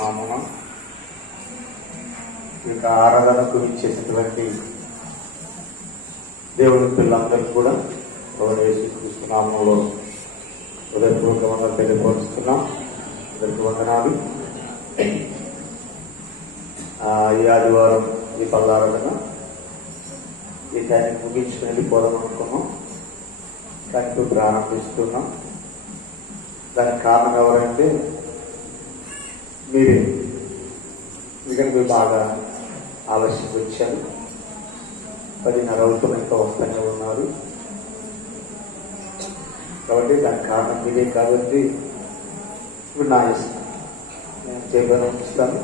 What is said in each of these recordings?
నామమున ఈ యొక్క ఆరాధనకు ఇచ్చేసినటువంటి దేవుని పిల్లలందరికీ కూడా ప్రభువైన యేసుక్రీస్తు నామములో హృదయపూర్వక వందనాలు తెలియపరుస్తున్నాం. అందరికీ వందనాలు. ఈ ఆదివారం ఈ పల్లారాధన ఈ దాన్ని ముగించుకుని వెళ్ళిపోదాం అనుకున్నాం, కానీ ఇప్పుడు ప్రారంభిస్తున్నాం. దానికి కారణం ఎవరంటే మీరే. ఎందుకంటే మీరు బాగా ఆలస్యం వచ్చారు, 10:30 అవుతున్న ఇంకా వస్తూనే ఉన్నారు. కాబట్టి దానికి కారణం మీరే. కాబట్టి ఇప్పుడు నా ఇష్టం, నేను చేయాలనిపిస్తాను.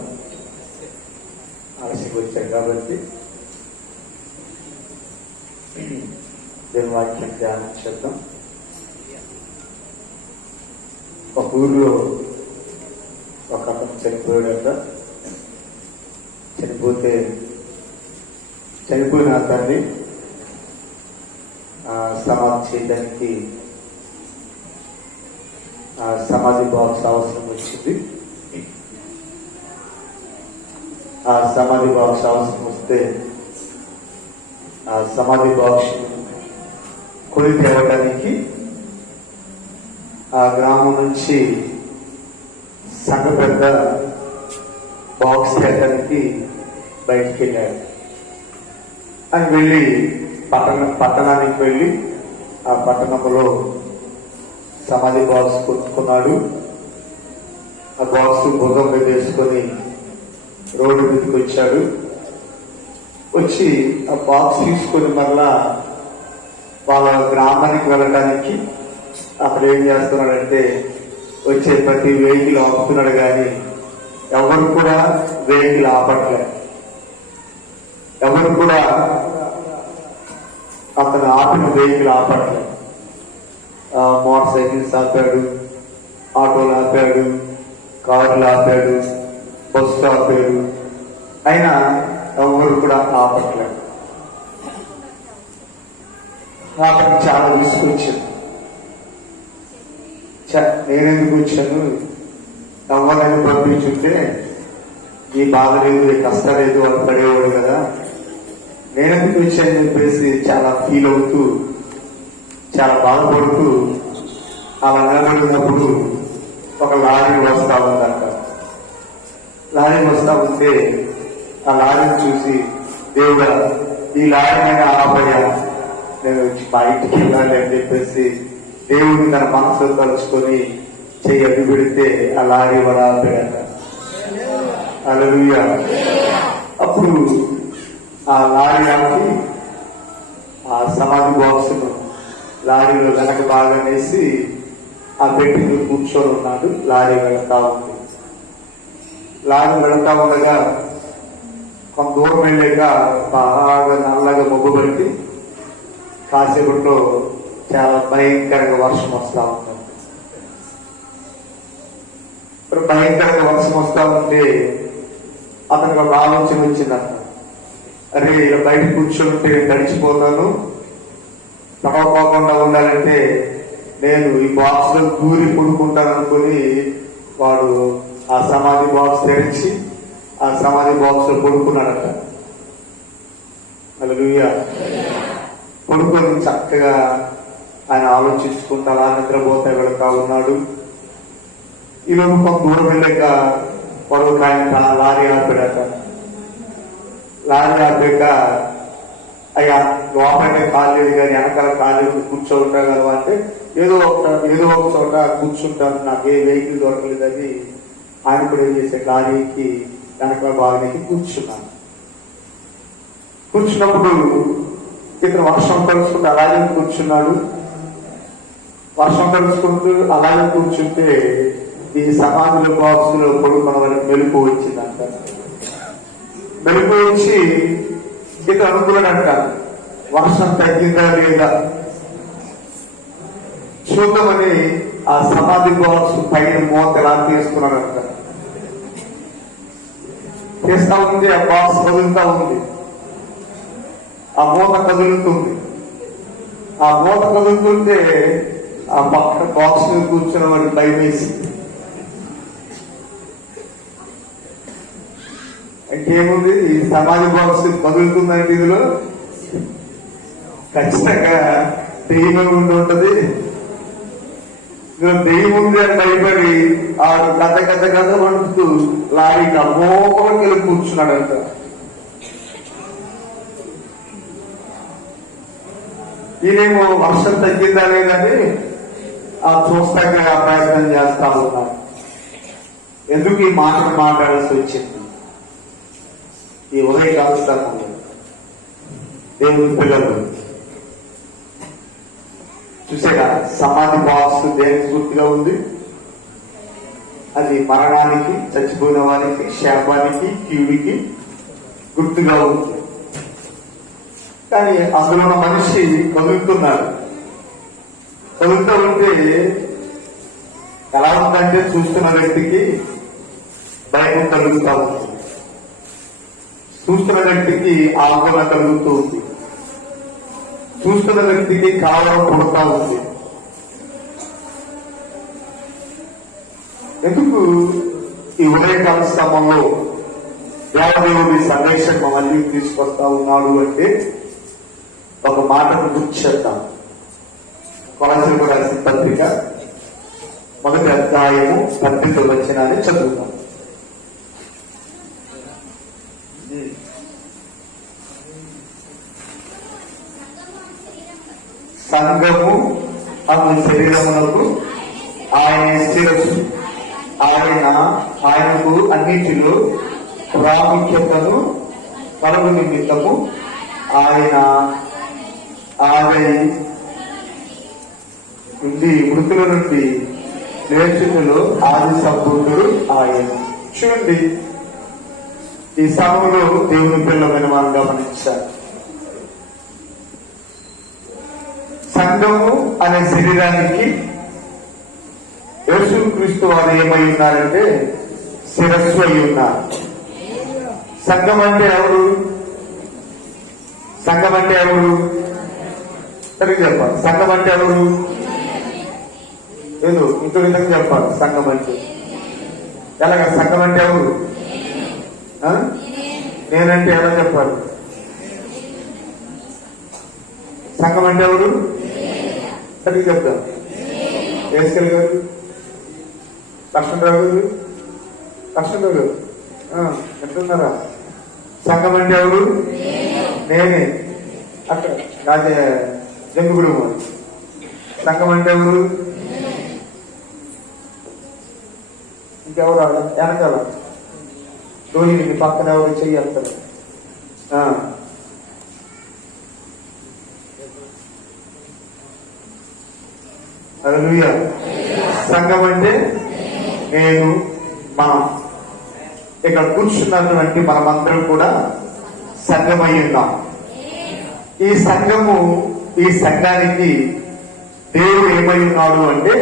ఆలస్యం వచ్చాను కాబట్టి దేవుని వాక్యం ధ్యానం చేద్దాం. ఒక ఊరిలో ఒక అతను చనిపోయాడట. చనిపోయిన అతన్ని సమాధి చేయడానికి సమాధి బాక్స్ అవసరం వచ్చింది. ఆ సమాధి బాక్స్ అవసరం వస్తే ఆ సమాధి బాక్స్ కొని తేవడానికి ఆ గ్రామం నుంచి సంఘ పెద్ద బాక్స్ తేవడానికి బయటికి వెళ్ళాడు. అని వెళ్ళి పట్టణానికి వెళ్ళి ఆ పట్టణంలో సమాధి బాక్స్ కొనుక్కున్నాడు. ఆ బాక్స్ భుజం మీద వేసుకొని రోడ్డు మీదకి వచ్చాడు. వచ్చి ఆ బాక్స్ తీసుకొని మరలా వాళ్ళ గ్రామానికి వెళ్ళడానికి అక్కడ ఏం చేస్తున్నాడంటే వచ్చే ప్రతి వెహికల్ ఆపుతున్నాడు, కానీ ఎవరు కూడా వెహికల్ ఆపట్లేదు. ఎవరు కూడా అతను ఆపిన వెహికల్ ఆపట్లేదు. మోటార్ సైకిల్స్ ఆపాడు, ఆటోలు ఆపాడు, కారులు ఆపాడు, బస్సు ఆపాడు, అయినా ఎవరు కూడా ఆపట్లేదు. అతనికి చాలా విసుకొచ్చాను. నేనెందుకు వచ్చాను, ఎవరైనా పంపించుంటే ఈ బాధ లేదు, ఈ కష్టం లేదు వాళ్ళు పడేవాడు కదా, నేనెందుకు వచ్చానని చెప్పేసి చాలా ఫీల్ అవుతూ చాలా బాధపడుతూ అలా నిలబడినప్పుడు ఒక లారీ వస్తా ఉందంట. లారీ వస్తా ఉంటే ఆ లారీని చూసి, దేవుడా ఈ లారీ మీద ఆపయ్యా, నేను మా ఇంటికి వెళ్ళాలి అని చెప్పేసి దేవుడిని తన మనసులో తలుచుకొని చెయ్యి అడ్డు పెడితే ఆ లారీ వాడు ఆపాడట. హల్లెలూయా. అప్పుడు ఆ లారీ ఆపి ఆ సమాధి బాక్స్ ను లారీలో వెనక బాగా వేసి ఆ పెట్టిలో కూర్చొని ఉన్నాడు. లారీ వెళ్తా ఉంది. లారీ వెళ్తా ఉండగా కొంత దూరం వెళ్ళాక బాగా నల్లగా మబ్బు పట్టి కాసేపట్లో చాలా భయంకరంగా వర్షం వస్తా ఉంది. భయంకరంగా వర్షం వస్తా ఉంటే అతనికి ఒక ఆలోచన వచ్చిందంట. అరే ఇలా బయట కూర్చొని తడిచిపోతాను, తడవపోకుండా ఉండాలంటే నేను ఈ బాక్స్ లో దూరి పడుకుంటాను అనుకుని వాడు ఆ సమాధి బాక్స్ తెరిచి ఆ సమాధి బాక్స్ లో పడుకున్నాడట. హల్లెలూయా. పడుకొని చక్కగా ఆయన ఆలోచించుకుంటా అలా నిద్రపోతా వెళతా ఉన్నాడు. ఈలోపు కొంత దూరం వెళ్ళాక పొడవుకు ఆయన లారీ ఆపాడట. లారీ ఆపాక అయ్యా లోపల కాలేదు కానీ వెనకాల కాలేదు, కూర్చోగలవా అంటే ఏదో ఒక చోట కూర్చుంటాను, నాకు ఏ వెహికల్ దొరకలేదని ఆయన కూడా ఏం చేసే లారీకి వెనకాల బాగానికి కూర్చున్నాను. కూర్చున్నప్పుడు ఇతను వర్షం కలుసుకుంటూ అలాగే కూర్చున్నాడు. వర్షం కలుసుకుంటూ అలాగే కూర్చుంటే ఈ సమాధుల బాక్స్ లో పడుకున్న వాళ్ళకి మెలుపు వచ్చిందంట. మెలుపు వచ్చి ఇతను అనుకున్నాడంట, వర్షం తగ్గిందా లేదా చూద్దామని ఆ సమాధి బాక్స్ పైన మూత ఎలా తీసుకున్నాడంట. తీస్తా ఉంది, ఆ బాక్స్ కదులుతా ఉంది, ఆ మూత కదులుతుంది. ఆ మూత కదులుతుంటే ఆ పక్క బాక్స్ మీద కూర్చున్న వాడికి భయం వేసి ఇంకేముంది, ఈ సమాధి బాక్స్ కదులుతుందంటే ఇదిలో ఖచ్చితంగా దెయ్యం ఉండి ఉంటది. దెయ్యం ఉంది అని భయపడి ఆడు కథ వండుతూ లారీకి అమోపలకి వెళ్ళి కూర్చున్నాడంట. ఈయనేమో వర్షం తగ్గిందా లేదని ఆ చూస్తాగా ప్రయత్నం చేస్తా ఉన్నారు. ఎందుకు ఈ మాటలు మాట్లాడాల్సి వచ్చింది? ఈ ఉదయకాల సమయంలో దేవుని పిల్లలు చూసారా, సమాధి బాక్స్ దేనికి గుర్తుగా ఉంది? అది మరణానికి, చచ్చిపోయిన వారికి, శాపానికి, కీడుకి గుర్తుగా ఉంది. కానీ అందులో ఉన్న మనిషి కదులుతున్నాడు. కదులుతూ ఉంటే ఎలా ఉందంటే చూస్తున్న వ్యక్తికి భయం కలుగుతూ ఉంది, చూస్తున్న వ్యక్తికి ఆందోళన కలుగుతూ ఉంది, చూస్తున్న వ్యక్తికి కావడం పుడతా ఉంది. ఎందుకు ఈ ఉదయకాల సమయంలో దేవదేవుడి సందేశం మళ్ళీ తీసుకొస్తా ఉన్నాడు అంటే ఒక మాటను గుర్తు చేద్దాం. కొలసీలకు రాసిన పత్రిక 1వ అధ్యాయము 18వ వచనాన్ని చదువుతాం. సంఘము అతని శరీరమునకు ఆయన శిరస్సు, ఆయనకు అన్నిటిలో ప్రాముఖ్యతను కలుగు నిమిత్తము ఆయన మృతుల నుండి లేచుటలో ఆది సంపూర్ణుడు ఆయన. చూడండి, ఈ సమయంలో దేవుని పిల్లమైన మనం గమనించారు. సంఘము అనే శరీరానికి యేసుక్రీస్తు వారు ఏమై ఉన్నారంటే శిరస్సు అయి ఉన్నారు. సంఘం అంటే ఎవరు? సంఘం అంటే ఎవరు? సరిగ్గా చెప్పాలి. సంఘం అంటే ఎవరు? లేదు, ఇంకో విధంగా చెప్పాలి. సంఘం అంటే ఎలాగ? సంఘం అంటే ఎవరు? నేనంటే ఎలా చెప్పాలి? సంఘం అంటే ఎవరు? సరిగ్గా చెప్తాను. ఏసుకెళ్ళి గారు, లక్ష్మణరావు గారు, లక్ష్మణరావు గారు ఎట్లున్నారా? సంఘం అంటే ఎవరు? నేనే. అక్కడ రాజే జంగుడు. సంఘం అంటే ఎవరు? ఇంకెవరు? వెనకాల ధోని పక్కన ఎవరు చెయ్యాలి? హల్లెలూయా. సంఘం అంటే నేను, మనం. ఇక్కడ కూర్చున్నటువంటి మనమందరం కూడా సంఘమై ఉన్నాం. ఈ సంఘానికి దేవుడు ఏమై ఉన్నాడు అంటే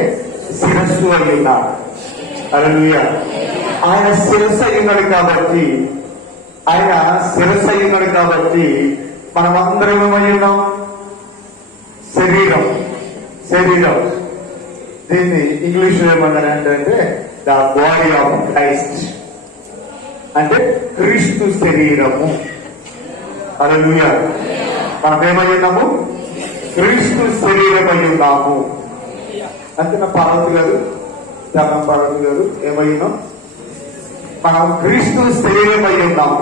శిరస్సు అయి ఉన్నాడు. హల్లెలూయా. ఆయన శిరస్సు అయి ఉన్నాడు కాబట్టి మనమందరం ఏమై ఉన్నాం? శరీరం. దీన్ని ఇంగ్లీష్ లో ఏమన్నారంటే ద బాడీ ఆఫ్ క్రైస్ట్, అంటే క్రీస్తు శరీరము. హల్లెలూయా. మనం ఏమై ఉన్నాము? క్రీస్తు శరీరమై ఉన్నాము. అంతే నా పార్వతి గారు, పార్వతి గారు ఏమై ఉన్నాం? మనం క్రీస్తు శరీరమై ఉన్నాము.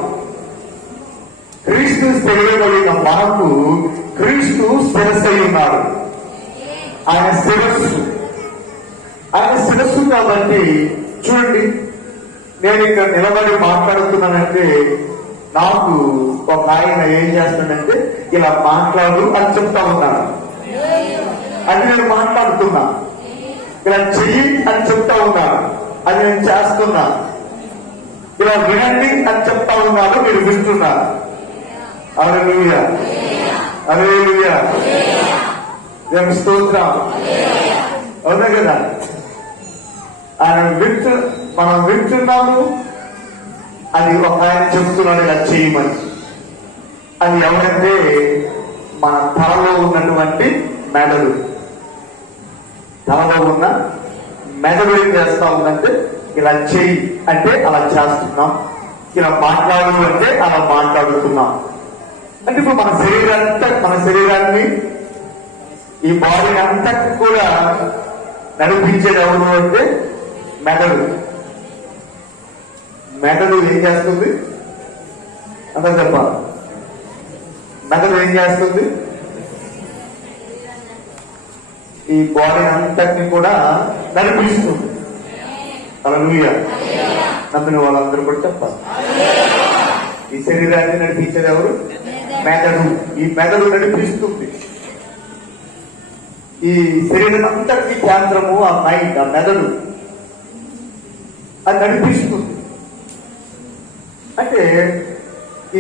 క్రీస్తు శరీరమై ఉన్న మనకు క్రీస్తు శిరస్సు అయి ఉన్నాడు. ఆయన శిరస్సు కాబట్టి చూడండి, నేను ఇక్కడ నిలబడి మాట్లాడుతున్నానంటే నాకు ఒక ఆయన ఏం చేస్తానంటే ఇలా మాట్లాడు అని చెప్తా ఉన్నాను. అది నేను మాట్లాడుతున్నా. ఇలా చెయ్యి అని చెప్తా ఉన్నాను, అది నేను చేస్తున్నా. ఇలా వినండి అని చెప్తా ఉన్నాను, మీరు వింటున్నారు. హల్లెలూయా. హల్లెలూయా. దేవుని స్తోత్రం. అవునా కదా? మనం వింటున్నాము, అది ఒక ఆయన చెప్తున్నాడు ఇలా చేయమని. అది ఎవరంటే మన తలలో ఉన్నటువంటి మెదడు. తలలో ఉన్న మెదడు ఏం చేస్తా ఉందంటే ఇలా చెయ్యి అంటే అలా చేస్తున్నాం. ఇలా మాట్లాడు అంటే అలా మాట్లాడుతున్నాం. అంటే ఇప్పుడు మన శరీరాన్ని ఈ బాడీని అంతా కూడా నడిపించేది ఎవరు అంటే మెదడు. మెదడు ఏం చేస్తుంది అంతా చెప్పాలి. మెదడు ఏం చేస్తుంది? ఈ బాడీ అంతటిని కూడా నడిపిస్తుంది. హల్లెలూయా. నమ్మిన వాళ్ళందరూ కూడా చెప్పాలి. ఈ శరీరాన్ని నడిపించేది ఎవరు? మెదడు. ఈ మెదడు నడిపిస్తుంది. ఈ శరీరం అంతటికి కేంద్రము ఆ మైండ్, ఆ మెదడు. అది నడిపిస్తుంది. అంటే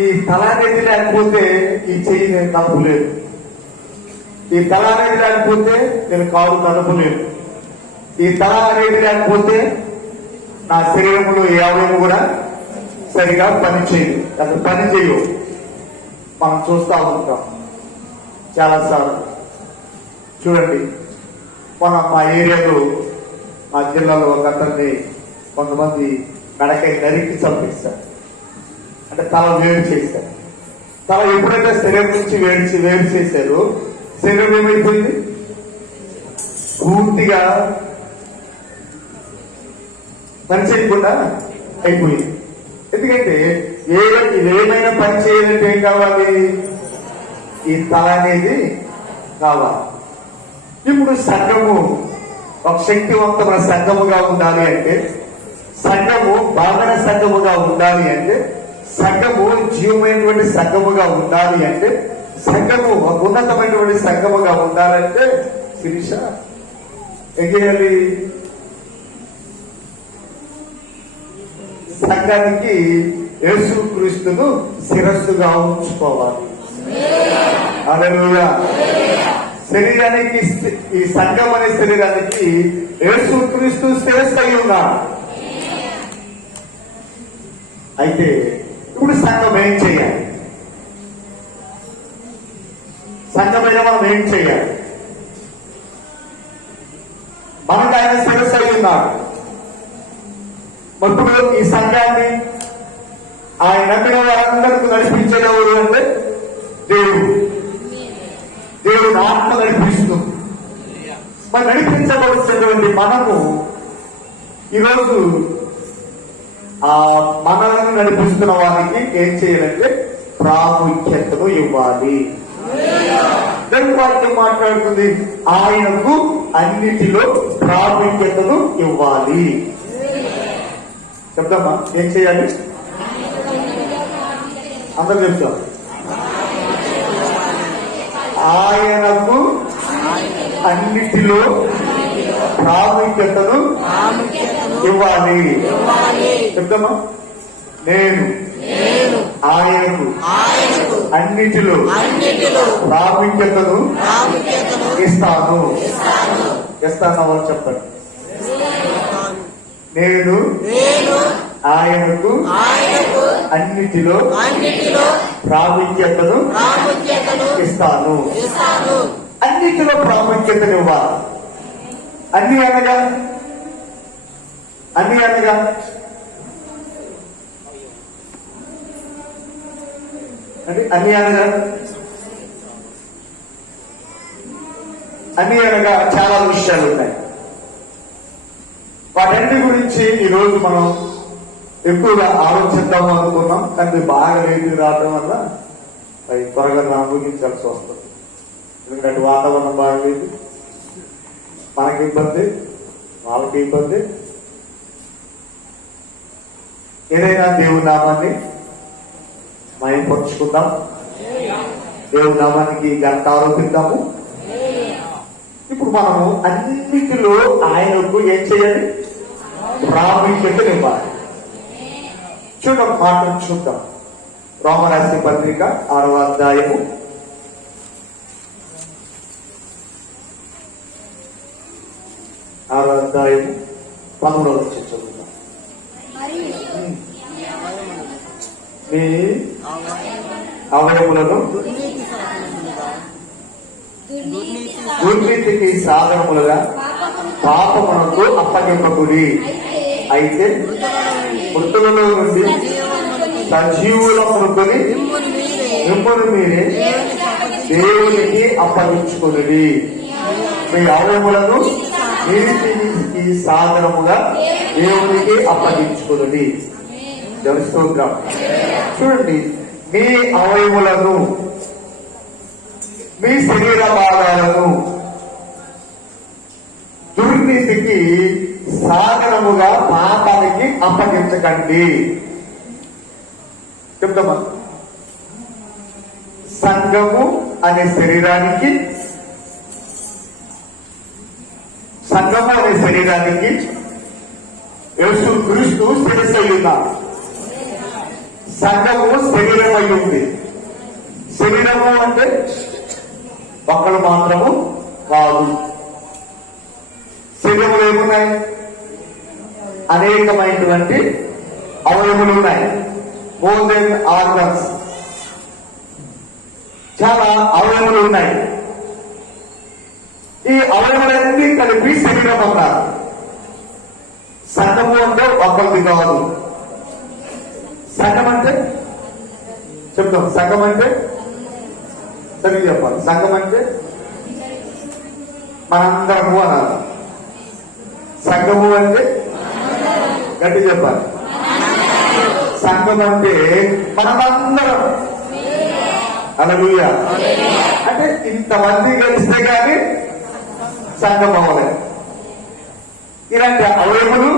ఈ తల అనేది లేకపోతే ఈ చెయ్యి నేను నడపలేదు, ఈ తల అనేది లేకపోతే నేను కాలు నడపలేదు, ఈ తల అనేది లేకపోతే నా శరీరంలో ఏ అవయవం కూడా సరిగా పనిచేయదు. అసలు పని చేయవు. మనం చూస్తూ ఉంటాం చాలాసార్లు. చూడండి, మా ఏరియాలో, మా జిల్లాలో ఒక అతన్ని కొంతమంది మెడకాయ నరికి చంపిస్తారు. అంటే తల వేడి చేస్తారు. తల ఎప్పుడైతే శరీరం నుంచి వేడి చేశారో శరీరం ఏమైపోయింది? పూర్తిగా పని చేయకుండా అయిపోయింది. ఎందుకంటే ఏమైనా పని చేయాలంటే ఏం కావాలి? ఈ తల అనేది కావాలి. ఇప్పుడు సంఘము ఒక శక్తివంతమైన సంఘముగా ఉండాలి అంటే, సంఘము బాలన సంఘముగా ఉండాలి అంటే, సంఘము జీవమైనటువంటి సంఘముగా ఉండాలి అంటే, సంఘము ఒక ఉన్నతమైనటువంటి సంఘముగా ఉండాలంటే శిరీష ఏం చేయాలి? సంఘానికి యేసుక్రీస్తును శిరస్సుగా ఉంచుకోవాలి. హల్లెలూయా. శరీరానికి, ఈ సంఘం అనే శరీరానికి యేసుక్రీస్తు శిరస్సు అయి ఉన్నాడు. అయితే ఇప్పుడు సంఘం ఏం చేయాలి? సంఘమైన మనం ఏం చేయాలి? మనకు ఆయన శిరస్సు అయి ఉన్నాడు. ఇప్పుడు ఈ సంఘాన్ని ఆయన నమ్మిన వారందరికీ నడిపించేది ఎవరు అంటే దేవుడు ఆత్మ నడిపిస్తుంది. మరి నడిపించవలసినటువంటి మనము ఈరోజు ఆ మనల్ని నడిపిస్తున్న వారికి ఏం చేయాలంటే ప్రాముఖ్యతను ఇవ్వాలి. వాక్యం మాట్లాడుతుంది, ఆయనకు అన్నిటిలో ప్రాముఖ్యతను ఇవ్వాలి. చెప్తామా? ఏం చేయాలి? అందరూ చెప్తారు. ఆయనకు అన్నిటిలో ప్రాముఖ్యతను ఇవ్వాలి. చెప్తామా? నేను ఆయనకు అన్నిటిలో ప్రాముఖ్యతను ఇస్తాను. వాళ్ళు చెప్పండి. నేను ఆయనకు అన్నిటిలో ప్రాముఖ్యతను ఇస్తాను. అన్నిటిలో ప్రాముఖ్యతను ఇవ్వాలి. అన్ని అనగా అంటే అన్ని అనగా చాలా విషయాలు ఉన్నాయి. వాటన్నిటి గురించి ఈరోజు మనం ఎక్కువగా ఆలోచిద్దాము అనుకున్నాం. కానీ బాగా రేటు రావడం వల్ల అది త్వరగా ముగించాల్సి వస్తుంది. ఎందుకంటే వాతావరణం బాగలేదు, మనకి ఇబ్బంది, వాళ్ళకి ఇబ్బంది. ఏదైనా దేవుని నామాన్ని మయంపరుచుకుందాం, దేవుని నామానికి ఘనత ఆరోపిద్దాము. ఇప్పుడు మనము అన్నిటిలో ఆయనకు ఏం చేయాలి? ప్రాముఖ్యతనివ్వాలి. చూద్దాం, మాటను చూద్దాం. రోమరాసి పత్రిక 6వ అధ్యాయము 13వ వచనం చదువుతాం. మీ అవయములను దుర్నీతికి సాధనములుగా పాపమునకు అప్పగింపకుడి. అయితే మృతులలో నుండి సజీవులమునుకొని మిమ్మల్ని మీరే దేవునికి అప్పగించుకొనుడి. మీ అవయములను నీతికి సాధనముగా దేవునికి అప్పగించుకొనుడి. దేవుని స్తోత్రం. చూడండి, మీ అవయములను, మీ శరీర భాగాలను దుర్నీతికి సాధనముగా పాపానికి అప్పగించకండి. చెప్తామా? సంఘము అనే శరీరానికి యేసు క్రీస్తు శిరస్సయ్యున్నారు. సంఘము శరీరం అయి ఉంది. శరీరము అంటే ఒక్కలు మాత్రము కాదు. శరీరంలో ఏమున్నాయి? అనేకమైనటువంటి అవయములు ఉన్నాయి. మోర్ దెన్ ఆర్గన్స్, చాలా అవయములు ఉన్నాయి. ఈ అవయములన్నీ కలిపి శరీరం అన్నారు. సంఘము అంటే ఒకరిది కాదు. సంఘం అంటే చెప్తాం. సంఘం అంటే సరే చెప్పాలి. సంఘం అంటే మనందరము అన్నారు. సంఘము అంటే గట్టి చెప్పాలి. సంఘం అంటే మనమందరం. హల్లెలూయా. అంటే ఇంతమంది కలిస్తే కానీ సంఘం అవ్వలేదు. ఇలాంటి అవయములు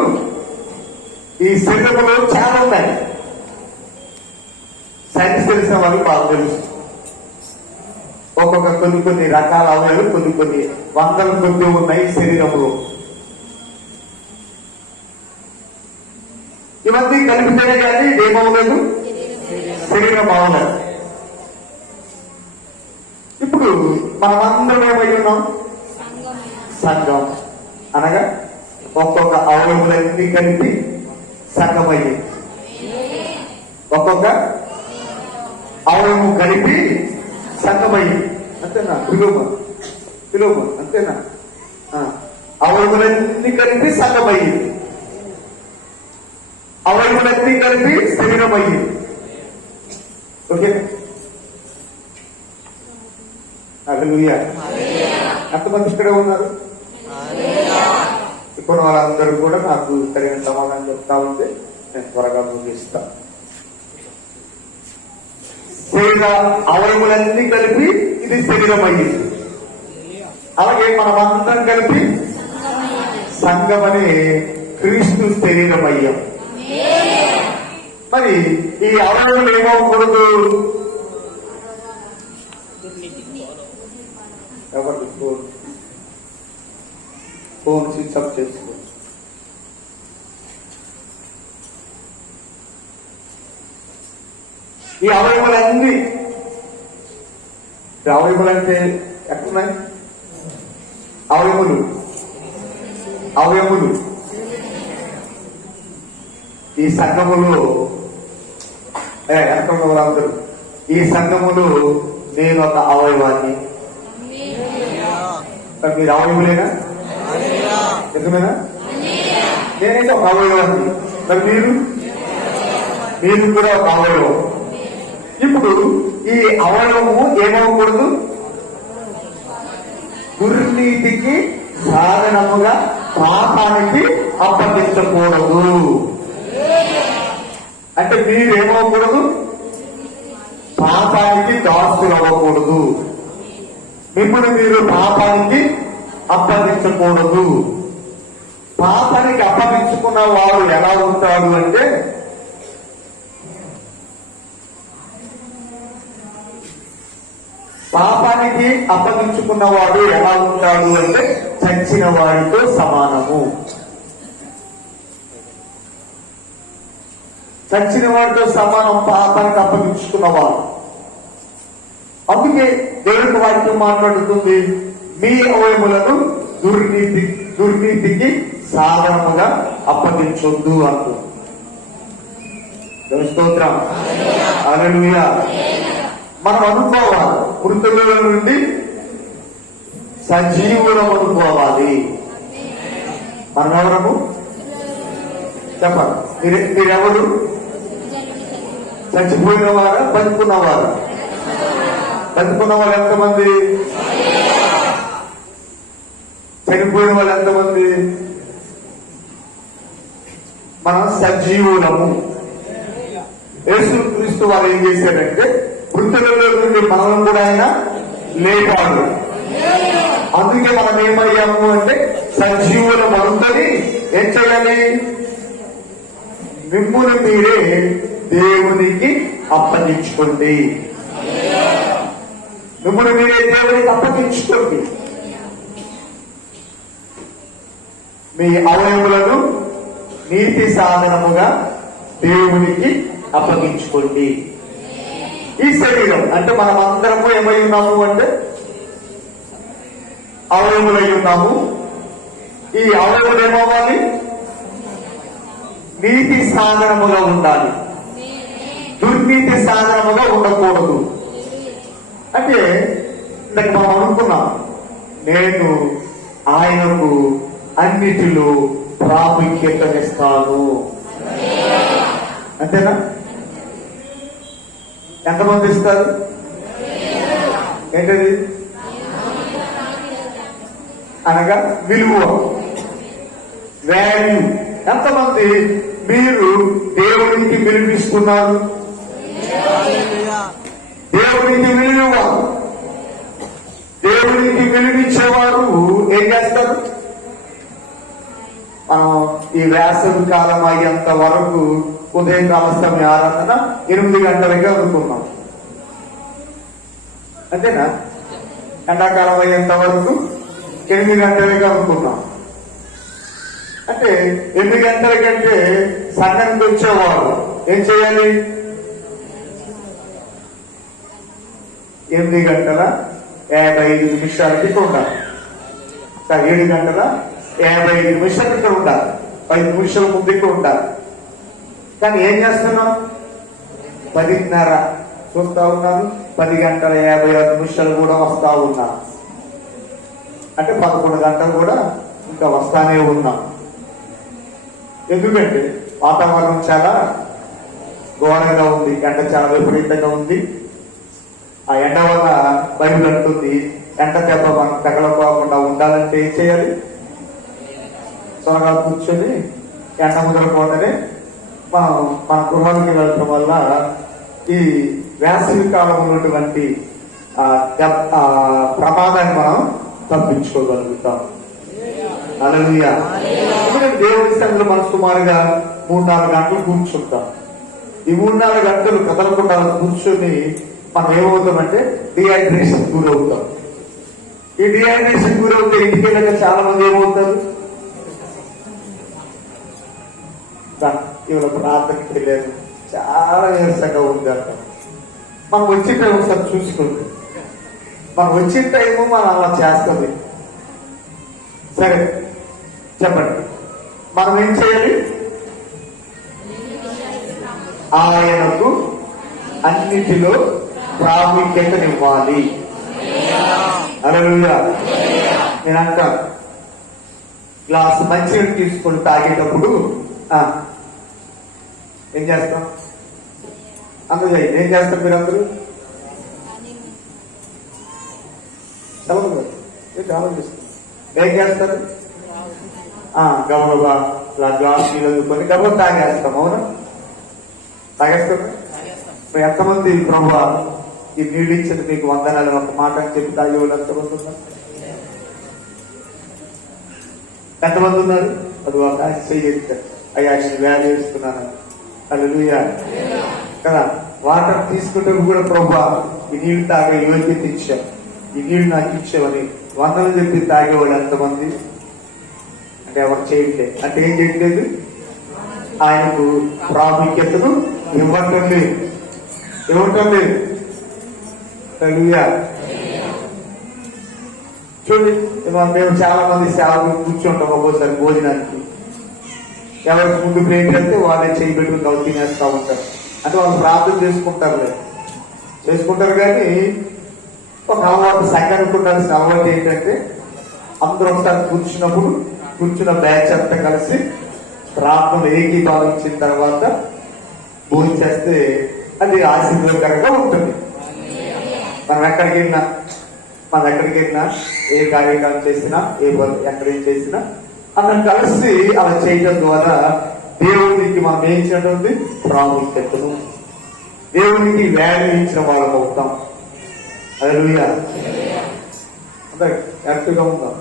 ఈ శరీరంలో చాలా ఉన్నాయి. సైన్స్ తెలిసిన వాళ్ళు బాగా తెలుసు. ఒక్కొక్క కొన్ని రకాల అవయవాలు కొన్ని వందల కొద్ది ఉన్నాయి శరీరంలో. ఇవన్నీ కలిపితేనే కానీ ఏమవలేదు, శరీరం అవ్వలేదు. ఇప్పుడు మనమందరం ఏమై ఉన్నాం? సంఘం అనగా ఒక్కొక్క అవయములన్నీ కలిపి సంఘమయ్యి, ఒక్కొక్క అవయము కలిపి సంఘమయ్యి. అంతేనా? పిలువ అంతేనా? అవయములన్నీ కలిపి సంఘమయ్యి, అవయములన్నీ కలిపి శరీరమయ్యి. ఓకే, హల్లెలూయా. ఎంతమంది ఇక్కడే ఉన్నారు? ఇప్పుడు వాళ్ళందరూ కూడా నాకు సరైన సమాధానం చెప్తా ఉంటే నేను త్వరగా ముగిస్తా. శరీర అవయములన్నీ కలిపి ఇది శరీరం అయ్యింది. అలాగే మనమందరం కలిపి సంఘం అనే క్రీస్తు శరీరం అయ్యాం. మరి ఈ అవయములు ఏమవకూడదు? ఎవరు ఫోన్ స్విచ్ ఆఫ్ చేసుకో. ఈ అవయవాలన్నీ, అవయవాలంటే ఎక్కడున్నాయి? అవయములు ఈ సంఘములో ఎక్కడ వాళ్ళందరూ ఈ సంఘములో నేను ఒక అవయవాన్ని. మీరు అవయవులేనా? నిజమేనా? నేనైతే ఒక అవయవాన్ని. మరి మీరు కూడా ఒక అవయవం. ఇప్పుడు ఈ అవయవము ఏమవకూడదు? దుర్నీతికి సాధనముగా పాపానికి అప్పగించకూడదు. అంటే మీరేమవకూడదు? పాపానికి దాసులు అవ్వకూడదు. మిమ్మల్ని మీరు పాపానికి అప్పగించకూడదు. పాపానికి అప్పగించుకున్న వాడు ఎలా ఉంటాడు అంటే పాపానికి అప్పగించుకున్నవాడు ఎలా ఉంటాడు అంటే చచ్చిన వాడితో సమానము. చచ్చిన వాడితో సమానం పాపానికి అప్పగించుకున్నవాడు. అందుకే దేవుని వాక్యం మాట్లాడుతుంది, మీ అవయములను దుర్నీతికి సాధనముగా అప్పగించొద్దు అంటుంది. స్తోత్రం. హల్లెలూయా. మనం అనుకోవాలి, మృతుల నుండి సజీవులం అనుకోవాలి. మనం ఎవరము చెప్పాలి? మీరెవరు? చచ్చిపోయిన వారా బతుకున్నవారా? బతుకున్న వాళ్ళు ఎంతమంది? చనిపోయిన వాళ్ళు ఎంతమంది? మనం సజీవులము. యేసుక్రీస్తు వారు ఏం చేశారంటే మృతులలో నుండి మనం కూడా ఆయన లేపాడు. అందుకే మనం ఏమయ్యాము అంటే సజీవులం అనుకొని ఏం చేయాలి? మిమ్మును మీరే దేవునికి అప్పగించుకోండి. మిమ్మల్ని మీరే దేవునికి అప్పగించుకోండి. మీ అవయవులను నీతి సాధనముగా దేవునికి అప్పగించుకోండి. ఈ శరీరం అంటే మనం అందరము ఏమై ఉన్నాము అంటే అవయవులై ఉన్నాము. ఈ అవయవులు ఏమవ్వాలి? నీతి సాధనముగా ఉండాలి, దుర్నీతి సాధనముగా ఉండకూడదు. అంటే ఇందాక మనం అనుకున్నాం, నేను ఆయనకు అన్నిటిలో ప్రాముఖ్యతనిస్తాను. అంతేనా? ఎంతమంది ఇస్తారు? ఏంటది అనగా విలువ, వాల్యూ. ఎంతమంది మీరు దేవునికి విలువిస్తున్నారు? దేవునికి విలువ. దేవునికి విలువిచ్చేవారు ఏం చేస్తారు? మనం ఈ వేసవి కాలం అయ్యేంత వరకు ఉదయకాల సమయ ఆరాధన 8 గంటలకే అనుకున్నాం. అంతేనా? ఎండాకాలం అయ్యేంత వరకు 8 గంటలకే అనుకున్నాం. అంటే 8 గంటల కంటే సంఘానికి వచ్చేవారు ఏం చేయాలి? 8:55 ఉండాలి. 7:55 ఇక్కడ ఉండాలి. 5 నిమిషాల ముందు ఇక్కడ ఉండాలి. కానీ ఏం చేస్తున్నాం? 10:30 చూస్తా ఉన్నాను. 10:56 కూడా వస్తా ఉన్నాం. అంటే 11 గంటలు కూడా ఇంకా వస్తానే ఉన్నాం. ఎందుకంటే వాతావరణం చాలా ఘోరంగా ఉంది, ఎండ చాలా విపరీతంగా ఉంది. ఆ ఎండ వల్ల బైబిల్ అంటుంది, ఎండ దెబ్బ మనం తగలకోకుండా ఉండాలంటే ఏం చేయాలి? త్వరగా కూర్చొని ఎండ ముదరకుండానే మనం మన గృహానికి వెళ్ళటం వల్ల ఈ వేసవి కాలం ఉన్నటువంటి ప్రమాదాన్ని మనం తప్పించుకోగలుగుతాం. హల్లెలూయా. దేవుడి సన్నిధిలో మనం సుమారుగా 3-4 గంటలు కూర్చుంటాం. ఈ 3-4 గంటలు కదలకుండా కూర్చొని మనం ఏమవుతామంటే డిహైడ్రేషన్ గురవుతాం. ఈ డిహైడ్రేషన్ గురవుతే ఇంటికి వెళ్ళక చాలా మంది ఏమవుతారు? ఇవాళ ప్రార్థనకి వెళ్ళారు, చాలా నీరసంగా ఉంది అంట. మనం వచ్చే టైం ఒకసారి చూసుకోండి. మనం వచ్చే టైము మనం అలా చేస్తుంది. సరే చెప్పండి, మనం ఏం చేయాలి? ఆయనకు అన్నిటిలో ప్రాముఖ్యతనివ్వాలి. హల్లెలూయా. నేను అంటాను, గ్లాస్ మంచినీళ్ళు తీసుకొని తాగేటప్పుడు ఏం చేస్తాం? అందరూ ఏం చేస్తాం? మీరు అందరూ ఆలోచిస్తారు. ఏం చేస్తారు? గబగబా గ్లాస్ నీళ్ళు అందుకొని గబగబా తాగేస్తాం. అవునా? తాగేస్తాం. ఎంతమంది ప్రభువా ఈ నీళ్ళు ఇచ్చింది మీకు వందనాలు ఒక మాట అని చెప్పి తాగే వాళ్ళు ఎంతమంది ఉన్నారు? ఎంతమంది ఉన్నారు? అది ఒక చెయ్యారు, అయ్యా నేను వ్యాధి చేస్తున్నాను. హల్లెలూయా కదా. వాటర్ తీసుకుంటే కూడా ప్రభువా ఈ నీళ్లు తాగే యోగ్యత ఇచ్చావు, ఈ నీళ్లు నాకు ఇచ్చావని వందలు చెప్పి తాగేవాళ్ళు ఎంతమంది? అంటే ఎవరు చేయట్లేదు. అంటే ఏం చేయట్లేదు? ఆయనకు ప్రాముఖ్యతను ఇవ్వటం లేదు. హల్లెలూయా. చూడండి, మేము చాలా మంది సేవలు కూర్చుంటాం. ఒక్కోసారి భోజనానికి ఎవరికి ముందు ప్లేట్ వెళ్తే వాళ్ళే చేయి పెట్టుకుని గౌ తినేస్తా ఉంటారు. అంటే వాళ్ళు ప్రార్థన చేసుకుంటారు కానీ ఒక అలవాటు, సంఘానికి ఉండాల్సిన అలవాటు ఏంటంటే అందరూ ఒకసారి కూర్చున్న బ్యాచ్ అంతా కలిసి ప్రార్థనలు ఏకీభావించిన తర్వాత భోజనం చేస్తే అది ఆశీర్వాదకరంగా ఉంటుంది. మనం ఎక్కడికి వెళ్ళినా ఏ కార్యక్రమం చేసినా ఎక్కడ ఏం చేసినా అందరం కలిసి అలా చేయడం ద్వారా దేవునికి మనం ఏం చేయడం ప్రాముఖ్యతను, దేవునికి వాల్యూ ఇచ్చిన వాళ్ళకు అవుతాం. హల్లెలూయా. అంటే యాక్టివ్గా ఉందాం.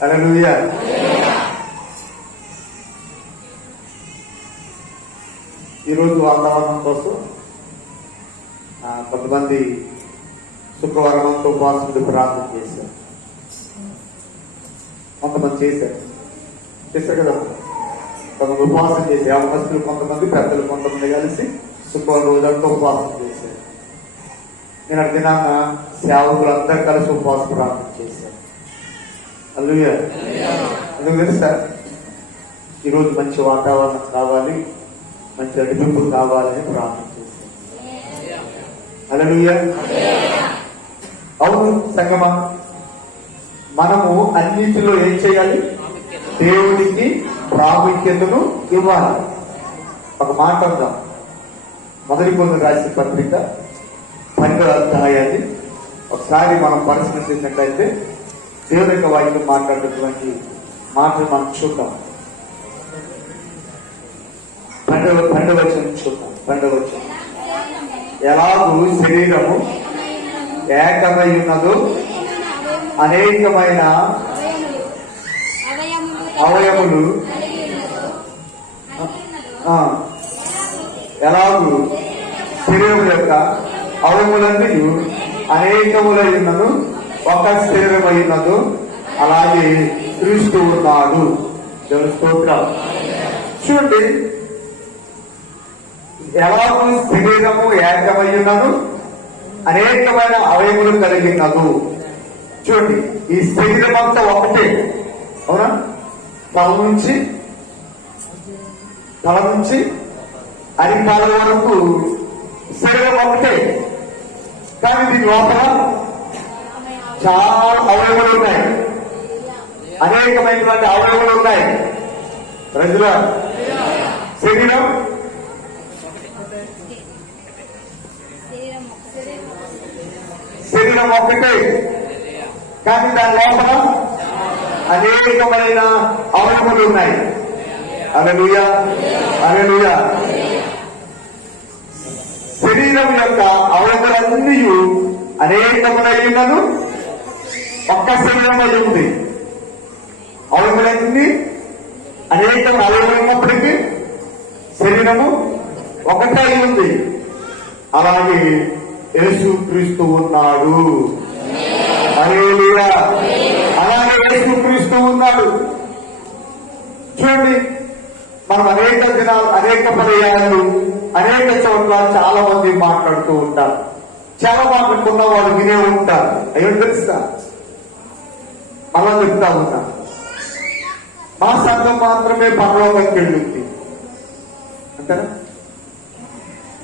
హల్లెలూయా. ఈరోజు వాతావరణం కోసం కొంతమంది శుక్రవారం అంతా ఉపవాసం ప్రార్థన చేశారు. కొంతమంది చేశారు కదా, కొంతమంది ఉపవాసం చేశారు. యవనస్తులు కొంతమంది, పెద్దలు కొంతమంది కలిసి శుక్రవారం రోజంతా ఉపవాసం చేశారు. నేను దినాన సేవకులు అందరూ కలిసి ఉపవాసం ప్రార్థన చేశారు. హల్లెలూయా. ఎందుకు తెలుసా? ఈరోజు మంచి వాతావరణం కావాలి, మంచి నడిపింపులు కావాలని ప్రార్థన చేశారు. హల్లెలూయా. అవును సంగమా, మనము అన్నింటిలో ఏం చేయాలి? దేవుడికి ప్రాముఖ్యతను ఇవ్వాలి. ఒక మాట ఉందాం. మొదటి కొరింథీయులకు రాసిన పత్రిక 12వ అధ్యాయాన్ని ఒకసారి మనం పరిశీలించినట్లయితే దేవుని యొక్క వాక్యం మాట్లాడేటువంటి మాటలు మనం చూద్దాం. 12వ వచనం చూద్దాం. 12వ వచనం, ఎలాగూ శరీరము ఏకమై ఉన్నదో అనేకమైన అవయములు ఎలాగూ శరీరం యొక్క అవయములన్నీ అనేకములై ఉన్నను ఒక శరీరమై ఉన్నదు, అలాగే క్రీస్తు ఉన్నాడు. దేవుని స్తోత్రం. చూడండి, ఎలాగూ శరీరము ఏకమై ఉన్నను అనేకమైన అవయములు కలిగినదు. చూడండి, ఈ శరీరం అంతా ఒకటే. అవునా? తల నుంచి అరిపాల వరకు శరీరం ఒకటే, కానీ దీని లోపల చాలా అవయవులు ఉన్నాయి, అనేకమైనటువంటి అవయవులు ఉన్నాయి. ప్రజల శరీరం ఒకటే, కానీ దాని లోపల అనేకమైన అవయవులు ఉన్నాయి. హల్లెలూయా. హల్లెలూయా. శరీరం యొక్క అవయవులన్నీ అనేకములైనను ఒక్క శరీరమై ఉంది. అవయవులన్నీ అనేక అవయవులు ఉన్నప్పటికీ శరీరము ఒకటే ఉంది. అలాగే యేసు క్రీస్తు ఉన్నాడు. హల్లెలూయా. అలాగే యేసు క్రీస్తు ఉన్నాడు. చూడండి, మనం అనేక దినాలు, అనేక పర్యాయాలు, అనేక చోట్ల చాలా మంది మాట్లాడుతూ ఉంటారు. చాలా మాట్లాడుకున్న వాళ్ళు వినే ఉంటారు. అయ్యో తెలుస్తా, మళ్ళా చెప్తా ఉంటా, మా సంఘం మాత్రమే పరలోకానికి వెళ్ళింది అంటారా?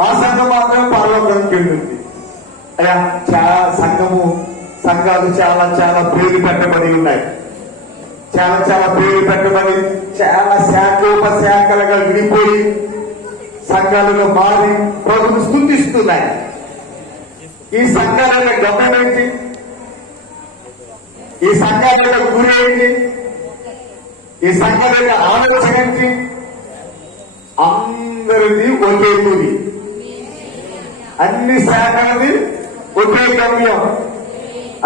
మా సంఘం మాత్రమే పరలోకానికి వెళ్ళింది. అయ్యా, సంఘాలు చాలా చాలా పేరు పెట్టబడి ఉన్నాయి. చాలా చాలా పేరు పెట్టబడి చాలా శాఖోపశాఖలుగా విడిపోయి సంఘాలుగా మారి ప్రభుత్వం స్తుతిస్తున్నాయి. ఈ సంఘాల యొక్క గమనం ఏంటి? ఈ సంఘాల యొక్క గురి ఏంటి? ఈ సంఘాల యొక్క ఆలోచన ఏంటి? అందరిది ఒకే గురి, అన్ని శాఖలది ఒకే గమ్యం.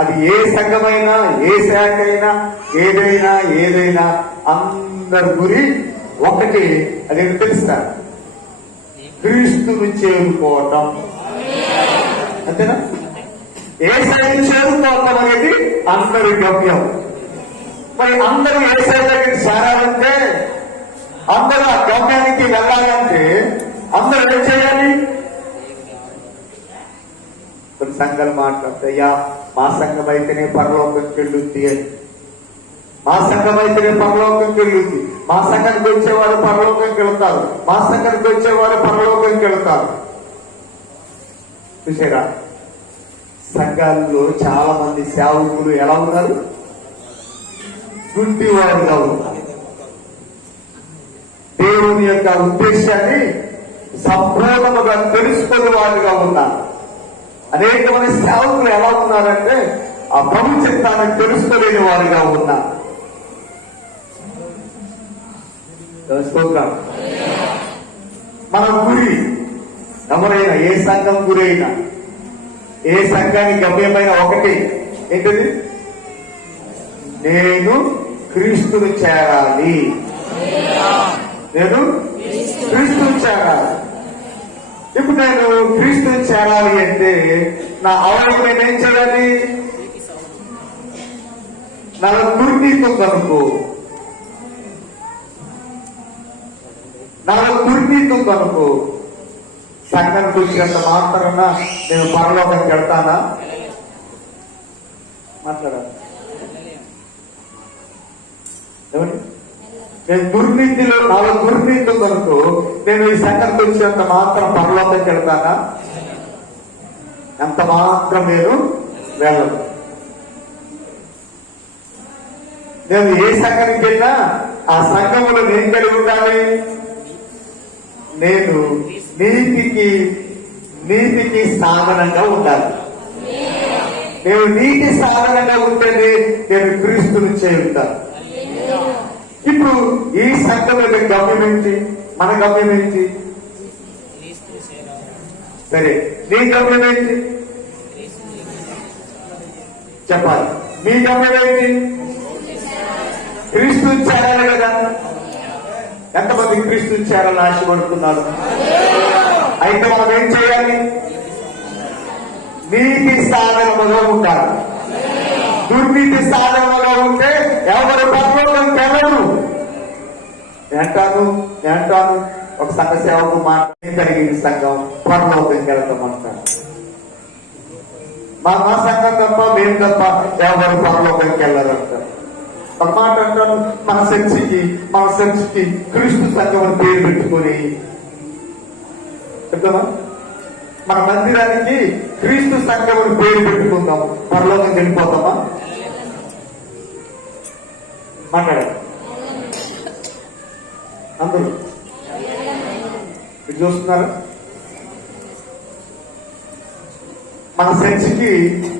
అది ఏ సంఘమైనా, ఏ శాఖ అయినా, ఏదైనా అందరి గురి ఒకటి. అదేంటి తెలుస్తా? క్రీస్తుని చేరుకోవటం. అంతేనా? ఏ శైలి చేరుకోవటం అనేది అందరి గమ్యం. మరి అందరూ ఏ శైలి దగ్గరికి చేరాలంటే, అందరూ ఆ గమ్యానికి వెళ్ళాలంటే అందరూ ఏం చేయాలి? కొన్ని సంఘాలు మాట్లాడితే, అయ్యా మా సంఘం అయితేనే పరలోకంకి వెళ్ళుద్ది అని, మా సంఘం అయితేనే పరలోకంకి వెళ్ళుద్ది, మా సంఘానికి వచ్చేవారు పరలోకంకి వెళ్తారు, మా సంఘానికి వచ్చేవారు పరలోకంకి వెళ్తారు. చూసారా? సంఘాల్లో చాలా మంది సేవకులు ఎలా ఉన్నారు? గుడ్డివారుగా ఉన్నారు. దేవుని యొక్క ఉద్దేశాన్ని సంపూర్ణముగా తెలుసుకునే వారిగా ఉన్నారు. అనేక మంది సేవకులు ఎలా ఉన్నారంటే ఆ ప్రభు చిత్తాన్ని తెలుసుకోలేని వారిగా ఉన్నారు. తెలుసుకోక మన గురి ఎవరైనా, ఏ సంఘం గురి అయినా, ఏ సంఘానికి గమ్యమైన ఒకటి ఏంటిది? నేను క్రీస్తుని చేరాలి. నేను క్రీస్తుని చేరాలి. ఇప్పుడు నేను క్రీస్తుని చేరాలి అంటే నా అవసరం నేనేం చేయాలి? నా దుర్నీతి కనుకో, నాకు దుర్నీతి కనుకో సంఘానికి వచ్చినంత మాత్రాన నేను పరలోకానికి వెళ్తానా? మాట్లాడాలి. నేను దుర్నీతిలో, నాలో దుర్నీతి కనుకో నేను ఈ సంఘానికి వచ్చినంత మాత్రం పరలోకానికి వెళ్తానా? ఎంత మాత్రం నేను వెళ్ళను. నేను ఏ సంఘానికి వెళ్ళినా ఆ సంఘంలో నేను కలిగి ఉండాలి. నేను నీతికి సాధనంగా ఉండాలి. నేను నీతి సాధనంగా ఉంటేనే నేను క్రీస్తుని చేయుతాను. ఇప్పుడు ఈ సంఘం యొక్క గమ్యం ఏంటి? మన గమ్యం ఏంటి? సరే, నీ గమ్యం ఏంటి చెప్పాలి. మీ గమ్యం ఏంటి? క్రీస్తుని చేరాలి కదా. ఎంతమంది క్రీస్తుని చేరాలని ఆశపడుతున్నారు? అయితే మనం ఏం చేయాలి? నీతి సాధనముగా ఉండాలి. దుర్నీతి సాధనముగా ఉంటే ఎవరు పరలోకానికి వెళ్ళరు. ఏంటాను ఒక సంఘ సేవకు మాత్రమే కలిగిన సంఘం పరలోకానికి వెళ్తామంటారు. మా సంఘం తప్ప, మేము తప్ప ఎవరు పరలోకానికి వెళ్ళారంటారు. ఒక మాట అంటారు, మన చర్చికి క్రీస్తు సంఘం అని పేరు పెట్టుకుని చెప్తామా? మన మందిరానికి క్రీస్తు సంఘం అని పేరు పెట్టుకుందాం, పరలోకం వెళ్ళిపోతామా? మాట్లాడారు అందరూ. మీరు చూస్తున్నారు, మన చర్చికి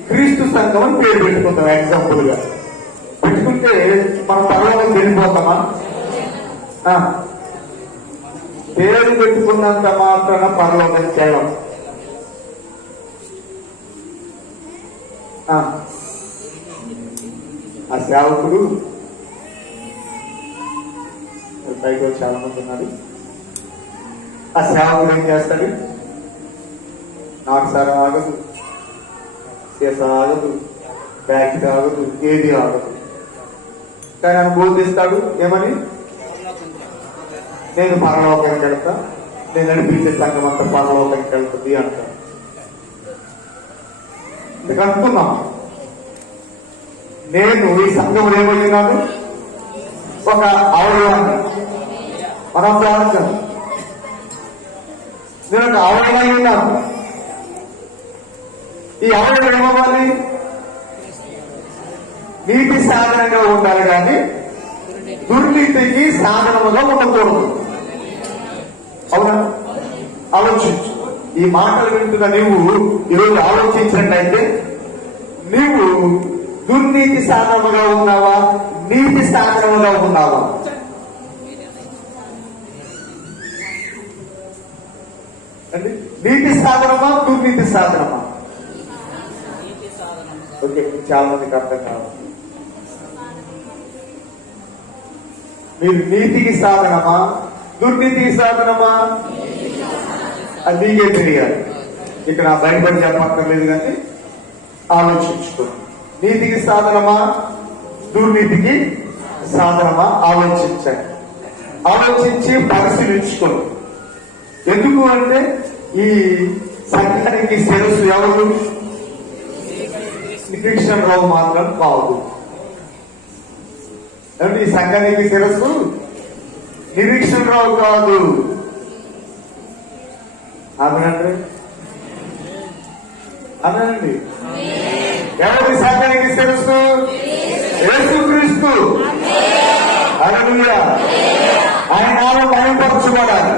క్రీస్తు సంఘం అని పేరు పెట్టుకుందాం. ఎగ్జాంపుల్ గా పెట్టుకుంటే మన పరలోకం వెళ్ళిపోతామా? పేరు పెట్టుకున్నంత మాత్రాన పరలోకం చేయడం. ఆ సేవకుడు పైకి చాలా మంది ఉన్నారు. ఆ సేవకుడు ఏం చేస్తాడు? నాకు సార్ ఆగదు, సీస ఆగదు, ప్యాకెట్ ఆగదు, ఏది ఆగదు. కానీ ఆయన బోధిస్తాడు ఏమని? నేను పరలోకానికి వెళ్తా, నేను నడిపించే సంఘం అంతా పరలోకానికి వెళ్తుంది అంటాను. మీకు అనుకున్నాం, నేను ఈ సంఘంలో ఏమయ్యాను? ఒక అవయవాన్ని. మనం ప్రారంభించాను, నేను ఒక అవయవై ఉన్నాను. ఈ అవయవం ఏమవ్వాలి? నీతి సాధనంగా ఉండాలి, కానీ దుర్నీతికి సాధనముగా ఉండకూడదు. అవునా? ఆలోచించు. ఈ మాటలు వింటున్న నీవు ఈరోజు ఆలోచించినట్టయితే నీవు దుర్నీతి సాధనముగా ఉన్నావా, నీతి సాధనముగా ఉన్నావా? అంటే నీతి సాధనమా, దుర్నీతి సాధనమా? ఓకే, చాలా మందికి అర్థం కావాలి. మీరు నీతికి సాధనమా, దుర్నీతికి సాధనమా? అది నీకే తెలియాలి. ఇక్కడ నా బయటపడి చెప్పక్కర్లేదు, కానీ ఆలోచించుకోండి. నీతికి సాధనమా, దుర్నీతికి సాధనమా? ఆలోచించండి. ఆలోచించి పరిశీలించుకోండి. ఎందుకు అంటే ఈ సంఘానికి శిరస్సు ఎవరు? నిరీక్షణరావు మాత్రం కాదు. ఈ సంఘానికి శిరస్సు నిరీక్షణరావు కాదు. అదనండి అదనండి. ఎవరి సంఘానికి శిరస్సు? యేసుక్రీస్తు. హల్లెలూయా. ఆయన నామం మహిమపరచబడాలి.